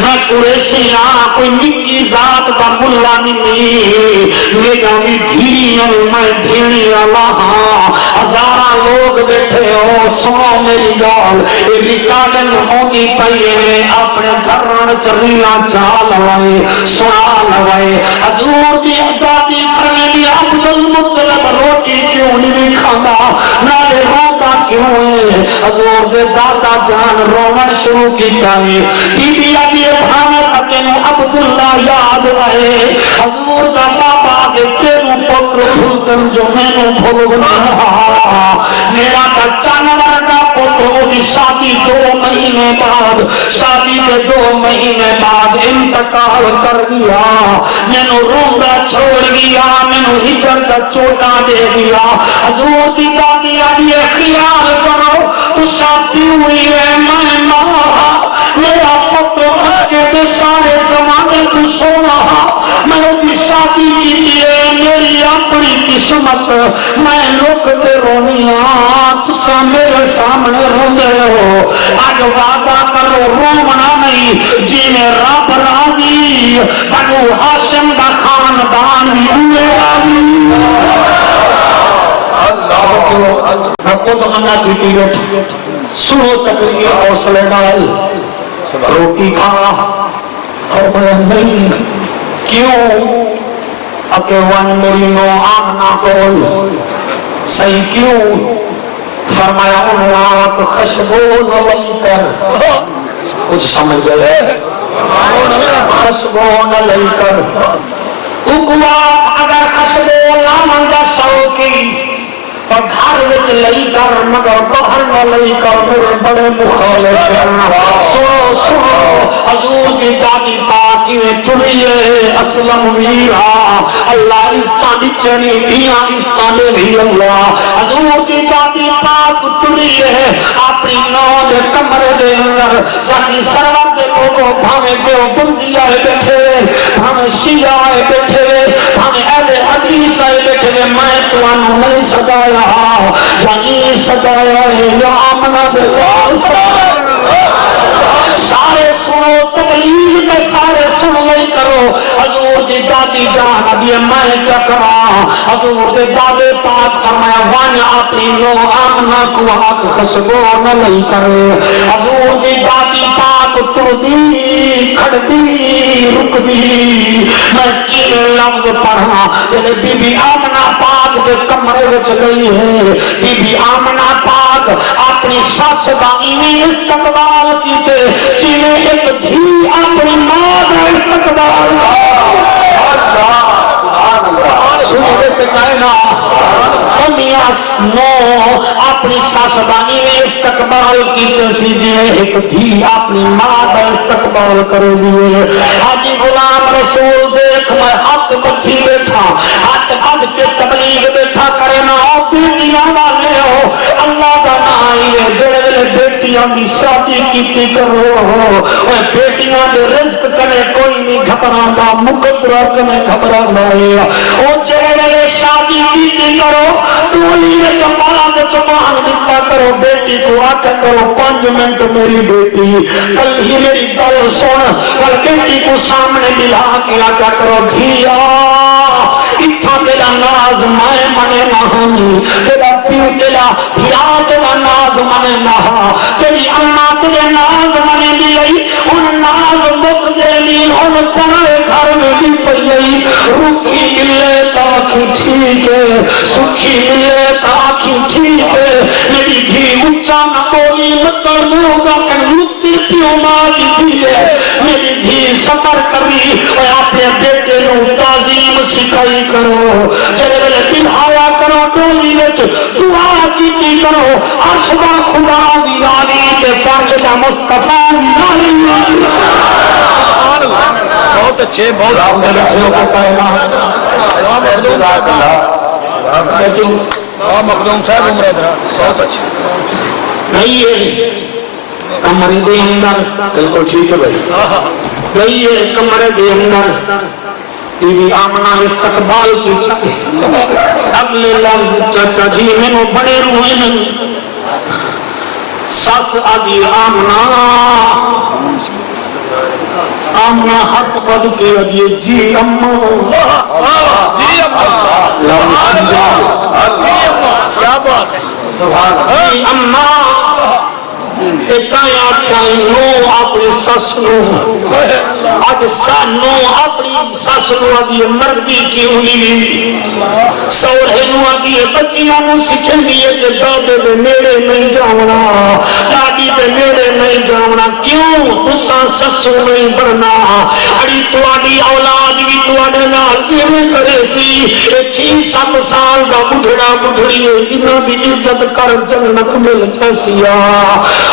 میں قریشیاں کوئی نکی ذات کا ملا نہیں میرا بھی دھیری میں بھینی اللہ ہزارہ لوگ بیٹھے ہو سنو میری گال ریکارڈنگ ہوتی پئی ہے اپنے گھر چلیاں چال لوائے سنا لوائے حضور دی دادی فرمے دی عبد المطلب روٹی کیوں نہیں کھانا نالے روتا کیوں ہے حضور دے دادا جان رومن شروع کیتا ہے بی بی ابھی بھانے تکن عبداللہ یاد رہے حضور دا بابا دے تیرو پتر بھولتن جو میں نے بھولنا میرا تا چانور دا پتر وہ دی شادی 2 مہینے بعد شادی کے 2 مہینے بعد انتقال کر گیا میں نے رونگا چھوڑ گیا میں نے ہجر کا چوٹا دے دیا حضور دی دادی ابھی خیال کرو تو شادی ہوئی ہے میں مارا میرا پتر بھٹکے دے سارے زمانے کو سونا میں نے شادی کی دیئے میری اپنی قسمت میں لوگ دے رونیاں تسا میرے سامنے روندے ہو آج وعدہ کرو رومنا نہیں جی میں رب راضی بنو ہاشم دا خاندان بھی ہوئے خود منا کیتی بیٹھی سنو تقریر حوصلے ڈال روٹی کھا فرمایا نہیں کیوں اکے ون میری نو آمنا کول صحیح کیوں فرمایا انہاں خشبو نہ لئی کر کچھ سمجھ گئے خشبو نہ لئی کر اکوات اگر خشبو لامن دا سوکی اور گھر وچ لئی کر مگر باہر نہ لئی کر میرے بڑے مخالف سنو سنو حضور کی دادی پاک میں ٹریے اسلم ویرا اللہ عزتاں دچنی دیاں عزتاں دے بھی اللہ حضور کی دادی پاک ٹریے اپنی نو دے کمرے دے اندر ساری سرور دے لوگوں بھاویں دیو بندی آئے بیٹھے بھاویں شیعہ آئے بیٹھے بھاویں اہل حدیث آئے بیٹھے میں توانوں نہیں سدایا یعنی سدایا ہے یا آمنہ باللہ سارے سنو تبلیغ میں سارے سن لئی کرو حضور دی دادی جان ابھی میں کیا کرا حضور دے دادے پاک فرمایا وان اپنی نو آمنہ کو آگ خشبو نہ لئی کرے حضور دی دادی پاک ٹر دی کھڑ دی رک دی میں کی لفظ پڑھا جلے بی بی آمنہ پاک دے کمرے وچ گئی ہے بی بی آمنہ پاک اپنی ساس دا ایویں استقبال کیتے چینے ایک دھی اپنی ماں دا استقبال سنو کے کہنا میاں نو اپنی ساس دا ایویں استقبال کیتے سی جینے ایک دھی اپنی ماں دا استقبال کر دیئے حاجی غلام رسول دیکھ میں ہاتھ بچھی بیٹھا ہاتھ بڑھ کے تبلیغ بیٹھا کرے نا بیٹیاں والے ہو اللہ دا نائی ہے جڑے ویلے بیٹیاں دی شادی کیتی کرو بیٹیاں دے رزق کنے کوئی نہیں گھبرانا مقدرہ کنے گھبرانا ہے او جڑے ویلے شادی کیتی کرو ٹولی میں چمبالا دے چبان دیتا کرو بیٹی کو آکے کرو 5 منٹ میری بیٹی کل ہی میری دل سن کل بیٹی کو سامنے ملا کے آکے کرو دھیا اتھا تیرا ناز میں منے نہانی تیرا پیو تیرا بھیا تیرا ناز منے نہا تیری اممہ تیرے ناز منے دی ان ناز مک دے لی ان پڑے گھر میں بھی پئی رکھی ملے تاکہ ٹھیک ہے سکھی ملے تاکہ ٹھیک ہے میری دھی اچھا نہ بولی مطلب لوگا کہ مجھے پیو مالی دھی ہے میری دھی سفر کری اور اپنے بیٹے نو تعظیم سکھائی سفائی کرو جڑے ویلے بلایا کرو ڈولی وچ دعا کیتی کرو عرش دا خدا دی راضی تے فرش دا مصطفی نالی بہت اچھے بہت مخدوم صاحب عمر بہت اچھے گئیے کمرے دے اندر بالکل ٹھیک ہے بھائی گئیے کمرے دے اندر بی بی آمنہ استقبال کیتا اگلے لفظ چاچا جی میں نو بڑے روئے نہیں ساس آدھی آمنہ آمنہ ہاتھ قد کے ادھیے جی اماں جی اماں سبحان اللہ جی اماں کیا بات ہے سبحان اللہ جی اماں ایک آخیا نو اپنی سس نو اج سانو اپنی سس نو آدھی مردی کیوں نہیں سوہرے نو آدھی بچیاں نو سکھیندی ہے کہ دادے دے نیڑے نہیں جاونا دادی دے نیڑے نہیں جاونا کیوں تساں سسو نہیں بننا اڑی تواڈی اولاد بھی تواڈے نال ایویں کرے سی 6-7 سال دا بڈھڑا بڈھڑی انہاں دی عزت کر جنت مل جیسی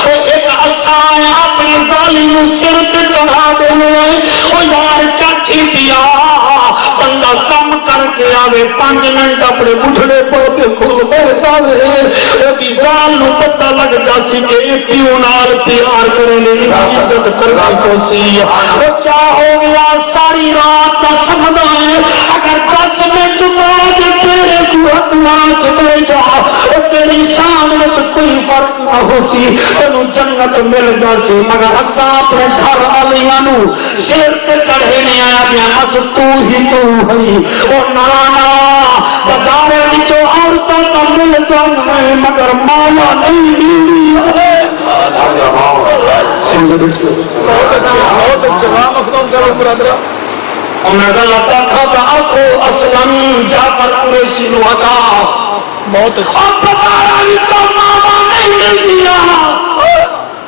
ایک اسائیں اپنے ظالم سر تے چڑھا دے او یار کچھ دیا بندہ کم کر کے آوے 5 منٹ اپنے بڈھڑے پوتے کھول بیٹھ جاوے او دی ظال نو پتہ لگ جاسی کہ کیوں نال پیار کرنے دی عزت کرنا کوسی او کیا ہو گیا ساری رات کا سمجھا ہے اگر 10 منٹ بعد تیرے کو ہاتھ مار کے بیٹھ جا او تیری شان وچ کوئی فرق نہ ہو سی تینوں جنت مل جاسی مگر اساں اپنے گھر والیاں نو سر تے چڑھے نہیں آیا دیا بس تو ہی تو ہے او نانا بازار وچوں عورتاں تے مل جان مگر مالا نہیں ملدی بہت اچھے واہ مخدوم صاحب برادرہ انہاں دا لتا کھا آکھو اسلم جعفر قریشی نو عطا بہت اچھے اب بازاراں وچوں ماما نہیں ملدیاں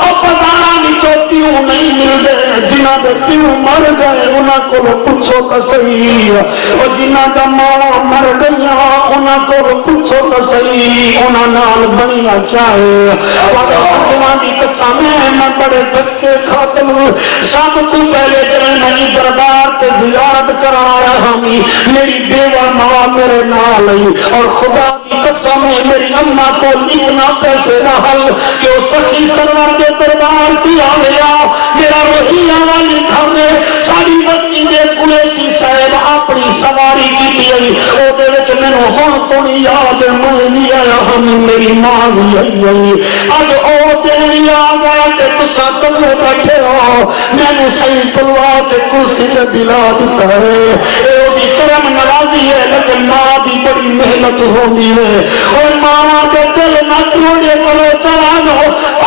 اب بازاراں وچوں پیو نہیں ملدے جنہاں دے پیو مر گئے انہاں کولوں پوچھو تے صحیح او جنہاں دا ماں مر گئیاں انہاں کولوں پوچھو تے صحیح انہاں نال بنیا کیا ہے جوان دی قسم ہے میں بڑے دھکے کھاتل سب تو پہلے جب میں دربار تے زیارت کران آیا ہوں میری بیوہ ماں میرے نال آئی اور خدا کی قسم ہے میری اماں کو اتنا پیسے نہ حل کہ وہ سخی سرور کے دربار کی آویا میرا روحیہ والی گھر میں ساری بستی دے قریشی صاحب اپنی سواری کی پیئی او دے وچ مینوں ہن تو نہیں یاد میں نہیں آیا ہم میری ماں بھی آئی اج او دن بھی آ گیا کہ تساں کلے بیٹھے ہو میں نے صحیح تلوا کے کرسی تے دلا دیتا ہے اے او دی کرم نوازی ہے لیکن ماں دی بڑی محنت ہوندی ہے اور ماں دے دل نہ توڑے کرو چلانو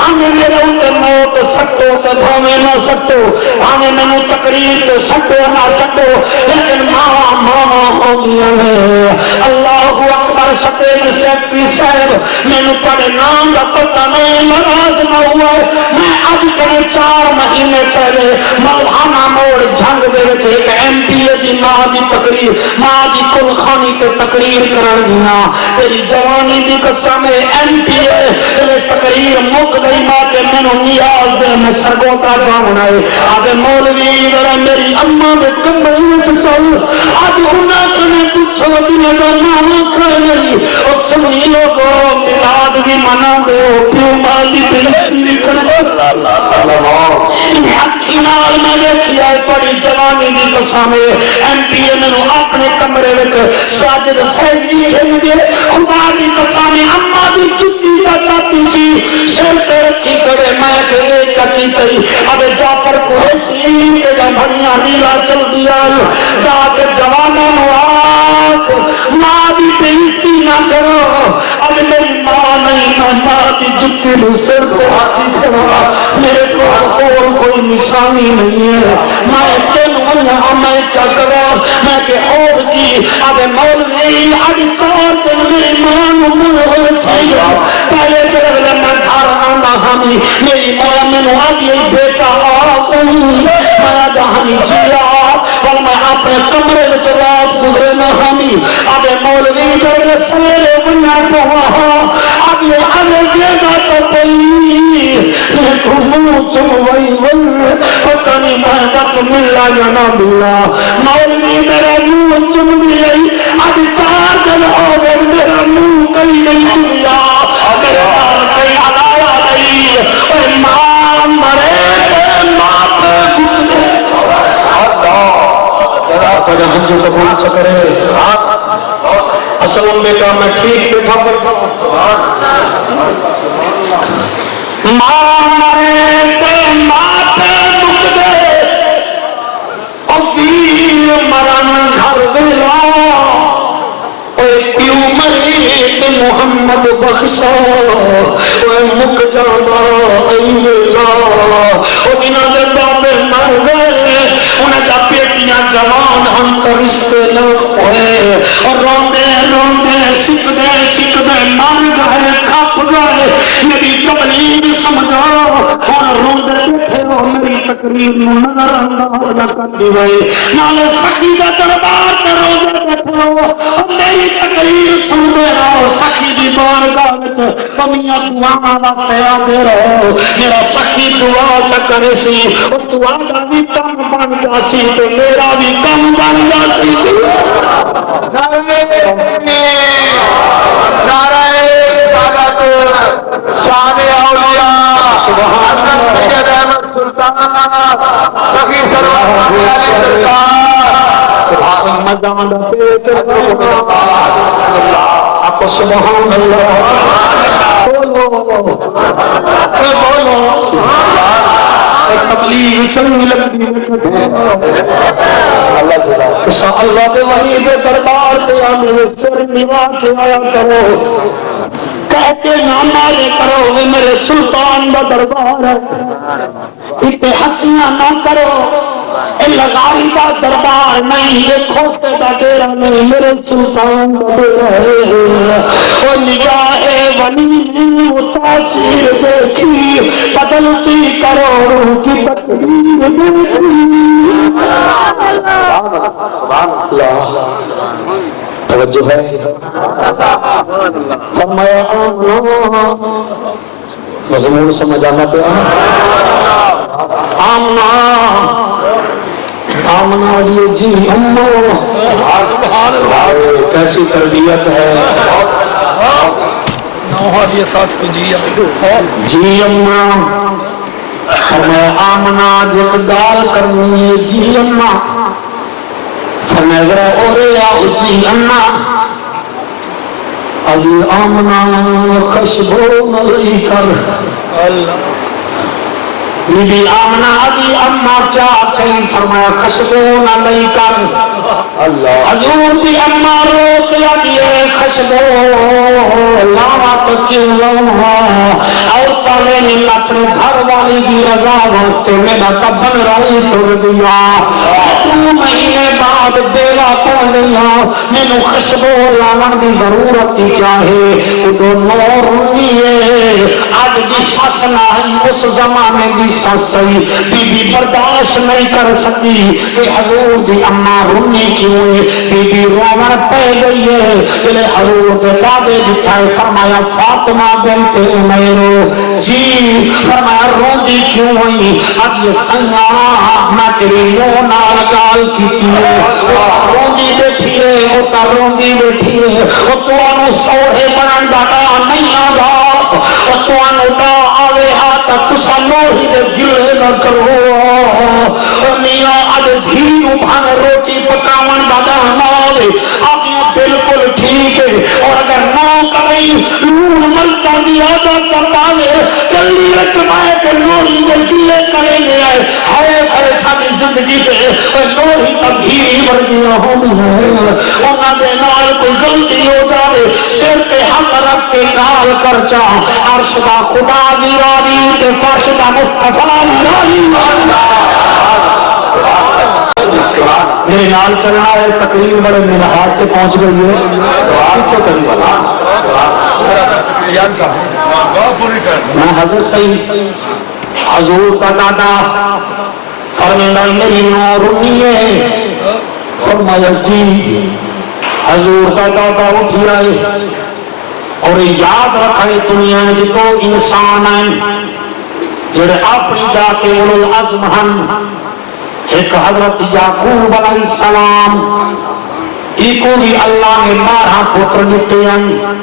ہمیں میرے اوتے موت سٹو تے بھاویں نہ سٹو ہمیں مینوں تقریر تے سٹو نہ سٹو لیکن ماں ہوندیاں نے اللہ اکبر سٹے سیکٹری صاحب مینوں پڑے نام دا پتہ نہیں ناراض نہ ہوا میں اج کنے 4 مہینے پہلے مولانا موڑ جنگ دے وچ ایک ایم پی اے دی ماں دی تقریر ماں دی کل خانی تے تقریر کرن گیا تیری جوانی دی قسم ہے ایم پی اے تے تقریر مک گئی ماں تے مینوں نیاز دے میں سرگوتا جاونا ہے آدھے مولوی ذرا میری اماں دے کمرے وچ چل اج انہاں کنے پوچھو جنہاں دا نام کھڑے نہیں او سنی لوگو میلاد بھی منا دے پیو ماں دی بےزتی بھی کرے اکھی نال میں دیکھیا ہے بڑی جوانی دی قسم ہے ایم پی اے مینوں اپنے کمرے وچ ساجد فیضی کھن دے خدا دی قسم اماں دی جُتی چاہتی سی سر تے رکھی کرے میں کہ ایک کٹی تئی اب جعفر قریشی تے دا بھڑیاں نیلا چل دیا جا کے جوانوں نو آکھ ماں دی بےزتی نہ کرو اب میری ماں نہیں میں ماں دی جُتی نو سر تے رکھی کھڑا میرے کو اور کوئی نشانی نہیں ہے میں تینوں میں کیا کروں میں کہ اور کی اب مولوی اب 4 دن میری ماں نو منہ ہوئے چاہیے پہلے جب میں گھر آنا ہمی میری ماں مینوں آگئی بیٹا میں جہانی جیا پر میں اپنے کمرے وچ رات گزرے نہ ہم آدھے مولوی جو سویرے بنیا پوا آدھے آدھے دینا تو پئی لیکن منہ چموئی ون پتہ نہیں محبت ملا یا نہ ملا مولوی میرا منہ چم گئی آدھے 4 دن ہو گئے میرا منہ کہیں نہیں چمیا میرے نال کہیں علاوہ نہیں اور ماں مرے ماں پہ گھٹنے اگر ہنجو قبول چکرے اصل میں کہا میں ٹھیک بیٹھا ماں مرے تے ماں پہ گھٹنے اور ویر مرن گھر ویلا پیو مری تے محمد بخشا مک جانا ای ویلا جنہاں دے بابے مر گئے انہیں جا بیٹیاں جوان ہم تو رشتے نہ ہوئے اور روندے روندے سکدے سکدے مر گئے کھپ گئے میری تبلیغ سمجھا اور روندے بیٹھے ہو میری تقریر نظر انداز کر دی گئی نالے سخی کا دربار تے روندے بیٹھے ہو اور میری تقریر سنتے رہو سخی دی بارگاہ وچ کمیاں دعاواں واسطے آندے رہو میرا سخی دعا چکر سی اور دعا دا بھی کم بن جاسی تے میرا بھی کم بن جاسی نعرہ سادات شان اولیاء سبحان اللہ سید احمد سلطان سخی سرور علی سرکار سبحان مزان پیٹ آپ سبحان اللہ بولو تبلیغ چلنے لگتی اللہ دے وحی دے دربار دے آنے سر نوا کے آیا کرو کہہ کے نانا لے کرو وہ میرے سلطان دا دربار ہے اتنے ہنسیاں نہ کرو اے لغاری دا دربار نہیں یہ کھوستے دا ڈیرا نہیں میرے سلطان دا ڈیرا ہے وہ نگاہ ولی تاثیر دیکھی بدلتی کروڑوں کی تقدیر دیکھی اللہ توجہ ہے فرمایا مضمون سمجھ آنا پہ آمنا آمنا یہ جی امو کیسی تربیت ہے یہ ساتھ کو جی اماں فرمایا آمنا جقدار کرنی ہے جی اماں فرمایا ذرا اورے آؤ جی اماں ابھی آمنا خشبو نلی کر بی بی آمنا ابھی اماں کیا کہیں فرمایا خشبو نلی کر حضور بھی اماں روک لگیے خشبو لاوا تو کیوں لاوا اور پہلے نے اپنے گھر والی کی رضا واسطے میرا تبن رائی توڑ دیا 2 مہینے بعد بیوہ پڑ دیا مینو خشبو لاون دی ضرورت ہی کیا ہے وہ نور نیے آج دی سس نہیں اس زمانے دی سس سی بی بی برداشت نہیں کر سکی کہ حضور دی اماں رونی کیوں ہے بی بی روون پہ گئی ہے جلے حضور دے دادے بٹھائے فرمایا فاطمہ بنت عمیر جی فرمایا روندی کیوں ہوئی اب یہ سیاں میں تیری نو نال گال کی روندی بیٹھی ہے وہ روندی بیٹھی ہے وہ تو انو سوہے بنن دا نہیں آگا وہ تو انو دا آوے ہاتھ تسا نوہی دے گلے نہ کرو میاں اج دھینو بھان روٹی پکاون دا نال اب یہ بالکل ٹھیک ہے اور اگر نہ کریں لون مرچا دی آدھا چرداوے کلی رچمائے کہ نوری دے گلے کریں گے ہے ساری زندگی دے نوری تک دھیری ورگیاں ہوتی ہیں انہاں دے نال کوئی غلطی ہو جائے سر تے حق رکھ کے نال کر چا عرش دا خدا دی راضی تے فرش دا مصطفیٰ دی راضی میرے نال چلنا ہے تقریر بڑے منہاٹ کے پہنچ گئی ہے پیچھے کری میں حضرت صحیح حضور کا دادا فرمایا میری نو رونی ہے فرمایا جی حضور کا دادا اٹھی آئے اور یاد رکھے دنیا میں جو انسان ہیں جڑے اپنی جاتے اولو العزم ہن ایک حضرت یعقوب علیہ السلام ایکو بھی اللہ نے 12 پتر دیتے ہیں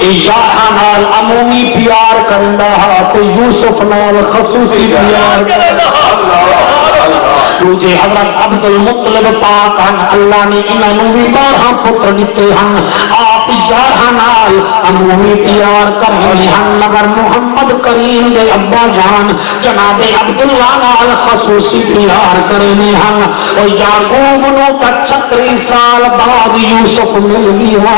یاہاں نال عمومی پیار کرندہ ہے تو یوسف نال خصوصی پیار کرندہ دوجے حضرت عبد المطلب پاک ہیں اللہ نے انہوں بھی 12 پتر دیتے ہیں آپ 11 نال عمومی پیار کرنے ہیں مگر محمد کریم دے ابا جان جناب عبداللہ نال خصوصی پیار کرنے ہیں اور یعقوب نو کا 36 سال بعد یوسف مل گیا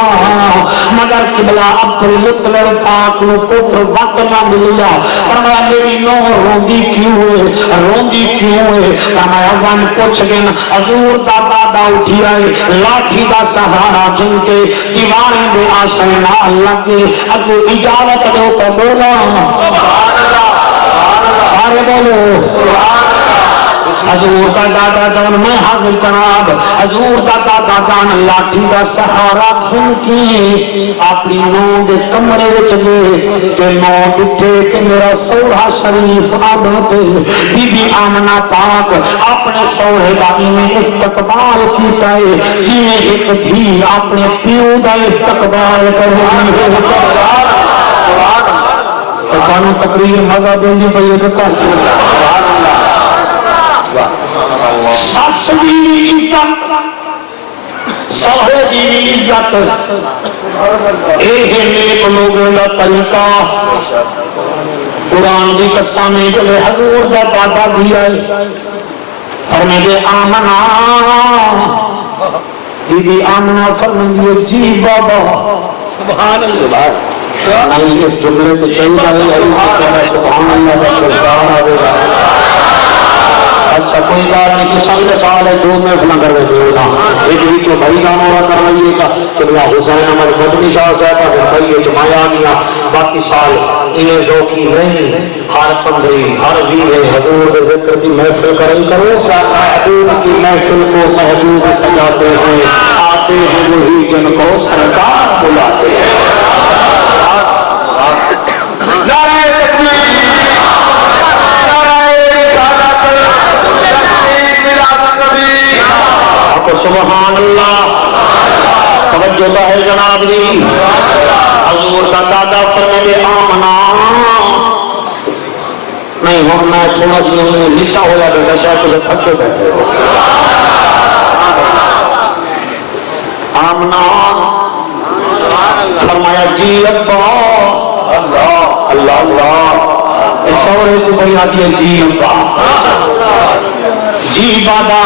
مگر قبلہ عبد المطلب پاک نو پتر وقت نہ ملیا فرمایا میری نو روندی کیوں ہے فرمایا ون پوچھ گن حضور دا دادا اٹھی آئے لاٹھی دا سہارا جن کے دیواریں دے آسے نال لگے اگو اجازت دو تو بولا سبحان اللہ سارے بولو سبحان اللہ حضور دا دادا جان میں حاضر جناب حضور دا دادا جان لاٹھی دا سہارا کھن کی اپنی نو دے کمرے وچ گئے کہ نو ڈٹھے کہ میرا سورہ شریف آدھا پہ بی بی آمنہ پاک اپنے سورے دا میں استقبال کیتا ہے جی میں ایک دھی اپنے پیو دا استقبال کرنی ہے تو بانو تقریر مزہ دیں گی بھئی ایک کارسی ساس بیوی عزت سہرے بیوی عزت اے ہے نیک لوگوں دا طریقہ قرآن دی قسمیں جلے حضور دا دادا دیا ہے فرمے دے آمنہ بی بی آمنہ فرمے دے جی بابا سبحان اللہ نہیں اس جملے کو چاہیے سبحان اللہ کا کردار آگے اچھا کوئی بات نہیں کہ سنگ سال ہے 2 میں اپنا کر رہے دیو نا ایک بیچو بھائی جانا ہوا کر رہی ہے کہ بلا حسین احمد مدنی شاہ صاحب اور بھائی ہے جمایا آنیا باقی سال انہیں ذوقی نہیں ہر 15 ہر 20 حضور کے ذکر کی محفل کرائی کرو حضور کی محفل کو محبوب سجاتے ہیں آتے ہیں وہی جن کو سرکار بلاتے ہیں نعرہ تکبیر سبحان اللہ توجہ ہے جناب دی حضور کا دادا فرمائے آمنا نہیں ہوں میں تھوڑا جی لسا ہو جاتا شاید تجھے تھکے بیٹھے آمنا فرمایا جی ابا اللہ اللہ اللہ سورے کو بھئی آدھی ہے جی ابا جی بابا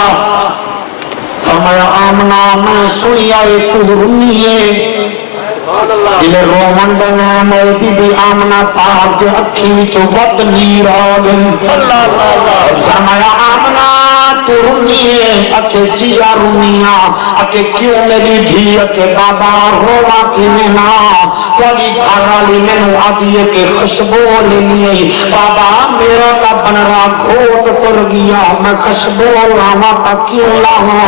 فرمایا آمنا میں سنیا ایک رنیے دل رومن بنام بی بی آمنا پاک دے اکھی وچو وقت نیر آگن فرمایا آمنا تو رنیے اکے جیا رنیا اکے کیوں میری دھی اکے بابا روا کی منا کوئی گھرالی منو آدھیے کے خشبو لینی بابا میرا کا بنرا گھوٹ پر گیا میں خشبو لاما تا کیوں لاما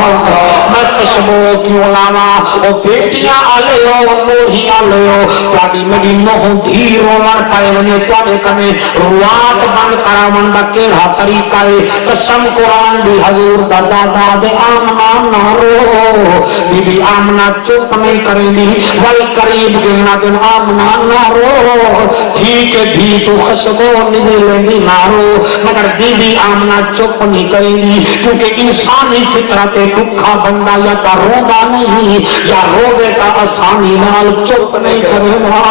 میں خشبو کیوں لاما او بیٹیاں آلے ہو موڑیاں لے ہو تواڈی میری نوہ دھی روان پائے ونے تواڈے کنے روات بند کرا منڈا کیڑا طریقہ ہے قسم قرآن دی حضور دا دادا دے آمنا نہ رو بی بی آمنا چپ نہیں کریں دی ول قریب گلنا دن آمنا نہ رو ٹھیک ہے بھی تو خشبو نہیں لیں نہ رو مگر بی بی آمنا چپ نہیں کریں دی کیونکہ انسانی فطرت دکھا بندہ یا تا روگا نہیں یا روگے کا آسانی نال چپ نہیں کرے گا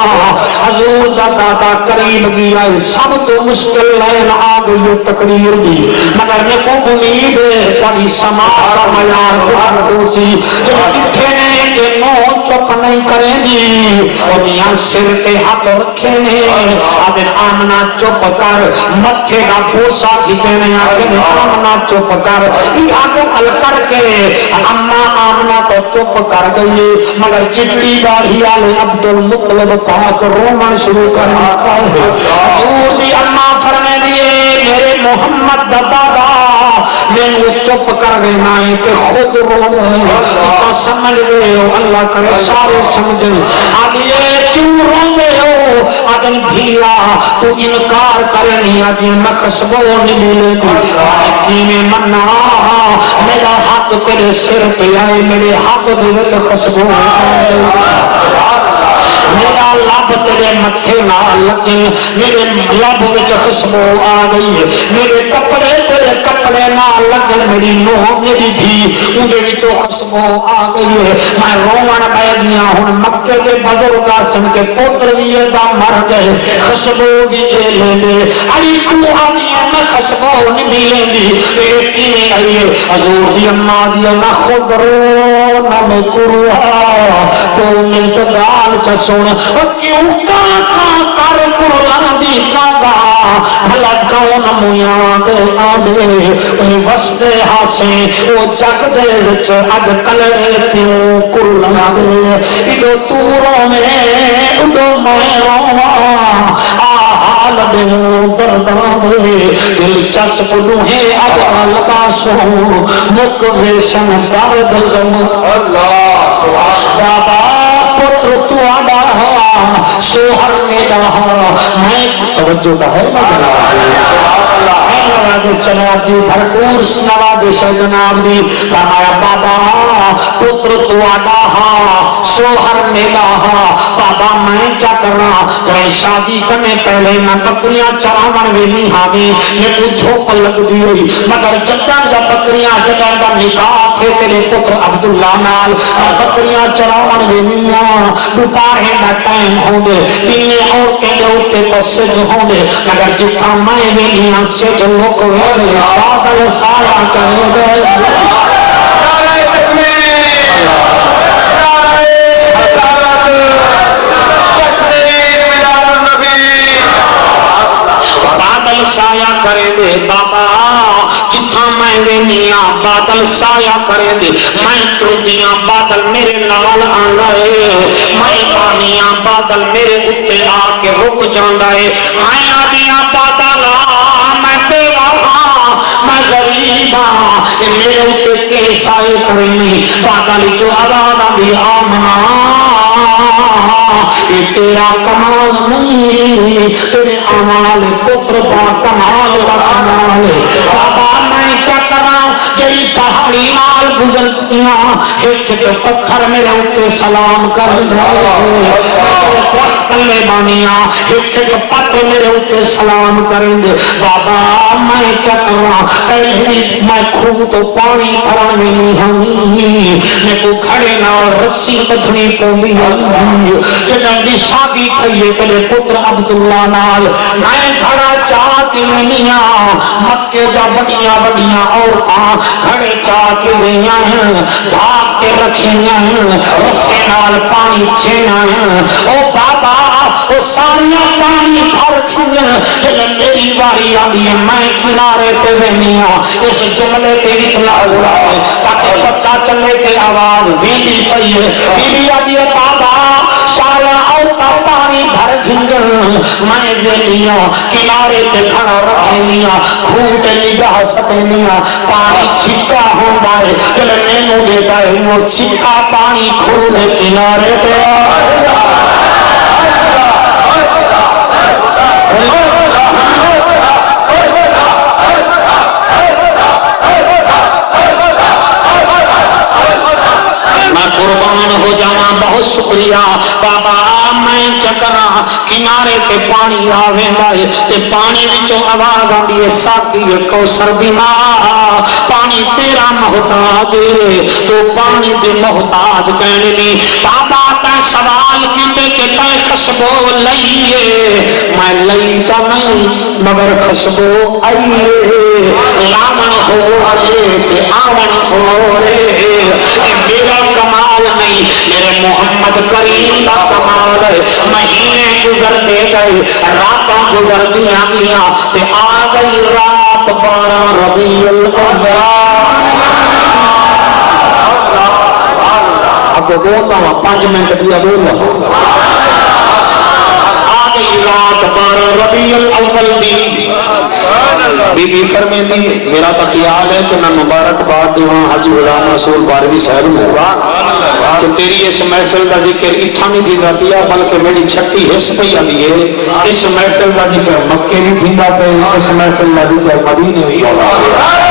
حضور دا دادا قریب گیا سب تو مشکل لین آ گئی تقریر دی مگر میں کو امید ہے پڑی سما کا معیار قرآن دوسی جو اٹھے نے کہ نو چپ نہیں کریں گی اور میاں سر کے حق رکھے نے آدھر آمنا چپ کر مکھے کا بوسا کھیتے نے آدھر آمنا چپ کر یہ آگے حل کر کے اماں آمنا تو چپ کر گئی مگر چٹڑی داڑھی آلے عبد المطلب پاک رومن شروع کرنا ہے حضور دی اماں فرمے دیئے میرے محمد دادا میں وہ چپ کر دینا ہے تے خود رو اسا سمجھ گئے ہو اللہ کرے سارے سمجھیں آدھے کیوں رو گئے ہو آدھن بھیلا تو انکار کرنی آدھی مقصبوں نہیں ملے دی کی میں مننا میرا حق تیرے سر پہ آئے میرے حق دے وچ خشبوں میرا لب تیرے متھے نہ لگے میرے لب وچ خوشبو آ گئی ہے میرے کپڑے تیرے کپڑے نہ لگن میری نوح میری دھی اندے وچوں خوشبو آ گئی ہے میں روون پہ گیا ہن مکے دے بزرگ آسن کے پوتر بھی دا مر گئے خوشبو بھی لے لے علی تو آدھی میں خوشبو نہیں ملے گی کیویں آئی ہے حضور دی اماں دی نہ خود رو نہ میں کرو تو منٹ گال چسو کیوں کر قرآن دی کعبہ بھلا کون مویاں دے آدھے اے وستے ہاسے او جگ دے وچ اج کلے پیوں قرآن دے ادو توروں میں ادو میں رواں حال دے درداں دے دل چسپ دوہیں اب لباسوں مک ویشن درد غم اللہ سبحان بابا پتر تو آڈا شوہر میرا میں توجہ کا ہے جناب دی بھرپور نوازش جناب دی فرمایا بابا پتر تو آڈا شوہر میرا بابا میں کیا کرنا جب شادی کرنے پہلے میں بکریاں چراون ویلی ہاوی میں کو دھوپ لگ دی ہوئی مگر جدن جب بکریاں جدن دا نکاح تھے تیرے پتر عبداللہ نال بکریاں چراون ویلیاں دوپہر دا ٹائم ہوندے دنے اور کے اوتے تسج ہوندے مگر جتھا میں ویلیاں سے جو لوگ ویلے بادل سایہ کرے گئے سایہ کرے دے بابا جتھا میں وینیاں بادل سایہ کرے دے میں ٹردیاں بادل میرے نال آندا ہے میں پانیاں بادل میرے اتے آ کے رک جاندا ہے میں آدیاں بادل میں بیوہ میں غریب میرے اتے کے سائے کرنی بادل جو آوانا بھی آمنا یہ تیرا کمال نہیں تیرے آمال پتر با کمال با کمال بابا میں کیا کرا جئی پہاڑی نال گزرتیاں ایک جو پتھر میرے اوتے سلام کر دے وقت لے بانیاں ایک جو پتھر میرے اوتے سلام کریں دے بابا میں کیا کرا پہلی میں خوب تو پانی بھرن میں نہیں ہمیں میں کو کھڑے نال رسی بدھنی پوندی ہوں جنہاں دی شادی کھئیے تیرے پتر عبداللہ نال میں کھڑا چاہ کے وینیاں مکے جا بڑیاں بڑیاں عورتاں کھڑے چاہ کے وینیاں ہیں بھاگ کے رکھیاں ہیں رسے نال پانی چھینا ہے او بابا او ساریاں پانی بھر کھیاں جنہاں میری واری آدھی ہے میں کنارے تے وینیاں اس جملے تے اتنا ہو رہا ہے تاکہ پتہ چلے کہ آواز بیلی پئی ہے بیلی آدھی ہے بابا سارا اوتا پانی بھر گھنگن میں ویلیاں کنارے تے کھڑا رکھنیاں کھوٹ نگاہ سکنیاں پانی چھکا ہوندا ہے چلے مینوں دیتا ہے وہ چھکا پانی کھوٹ کنارے تے قربان ہو جانا بہت شکریہ بابا میں کیا کرا کنارے تے پانی آویں دائے تے پانی وچوں آواز آندی ہے ساقی کوثر دی ماں پانی تیرا محتاج تو پانی دے محتاج کہنے نہیں بابا تے سوال کیتے کہ تے خشبو لئیے میں لئیتا نہیں مگر خشبو آئیے لامن ہو رہے تے آون ہو رہے میرا کمال نہیں میرے محمد کریم کا کمال ہے مہینے گزرتے گئے راتاں گزر دیا گیا تے آ گئی رات 12 ربیع الاول اب بولتا ہوں 5 منٹ دیا بول رہا آ گئی رات 12 ربیع الاول دی بی بی فرمیندی میرا تو خیال ہے کہ میں مبارکباد دیواں حاجی غلام رسول باروی صاحب ہوا کہ تیری اس محفل کا ذکر اتھا نہیں تھیندا پیا بلکہ میری چھٹی حص پئی آندی ہے اس محفل کا ذکر مکے بھی تھیندا پیا اس محفل کا ذکر مدینے بھی ہوندا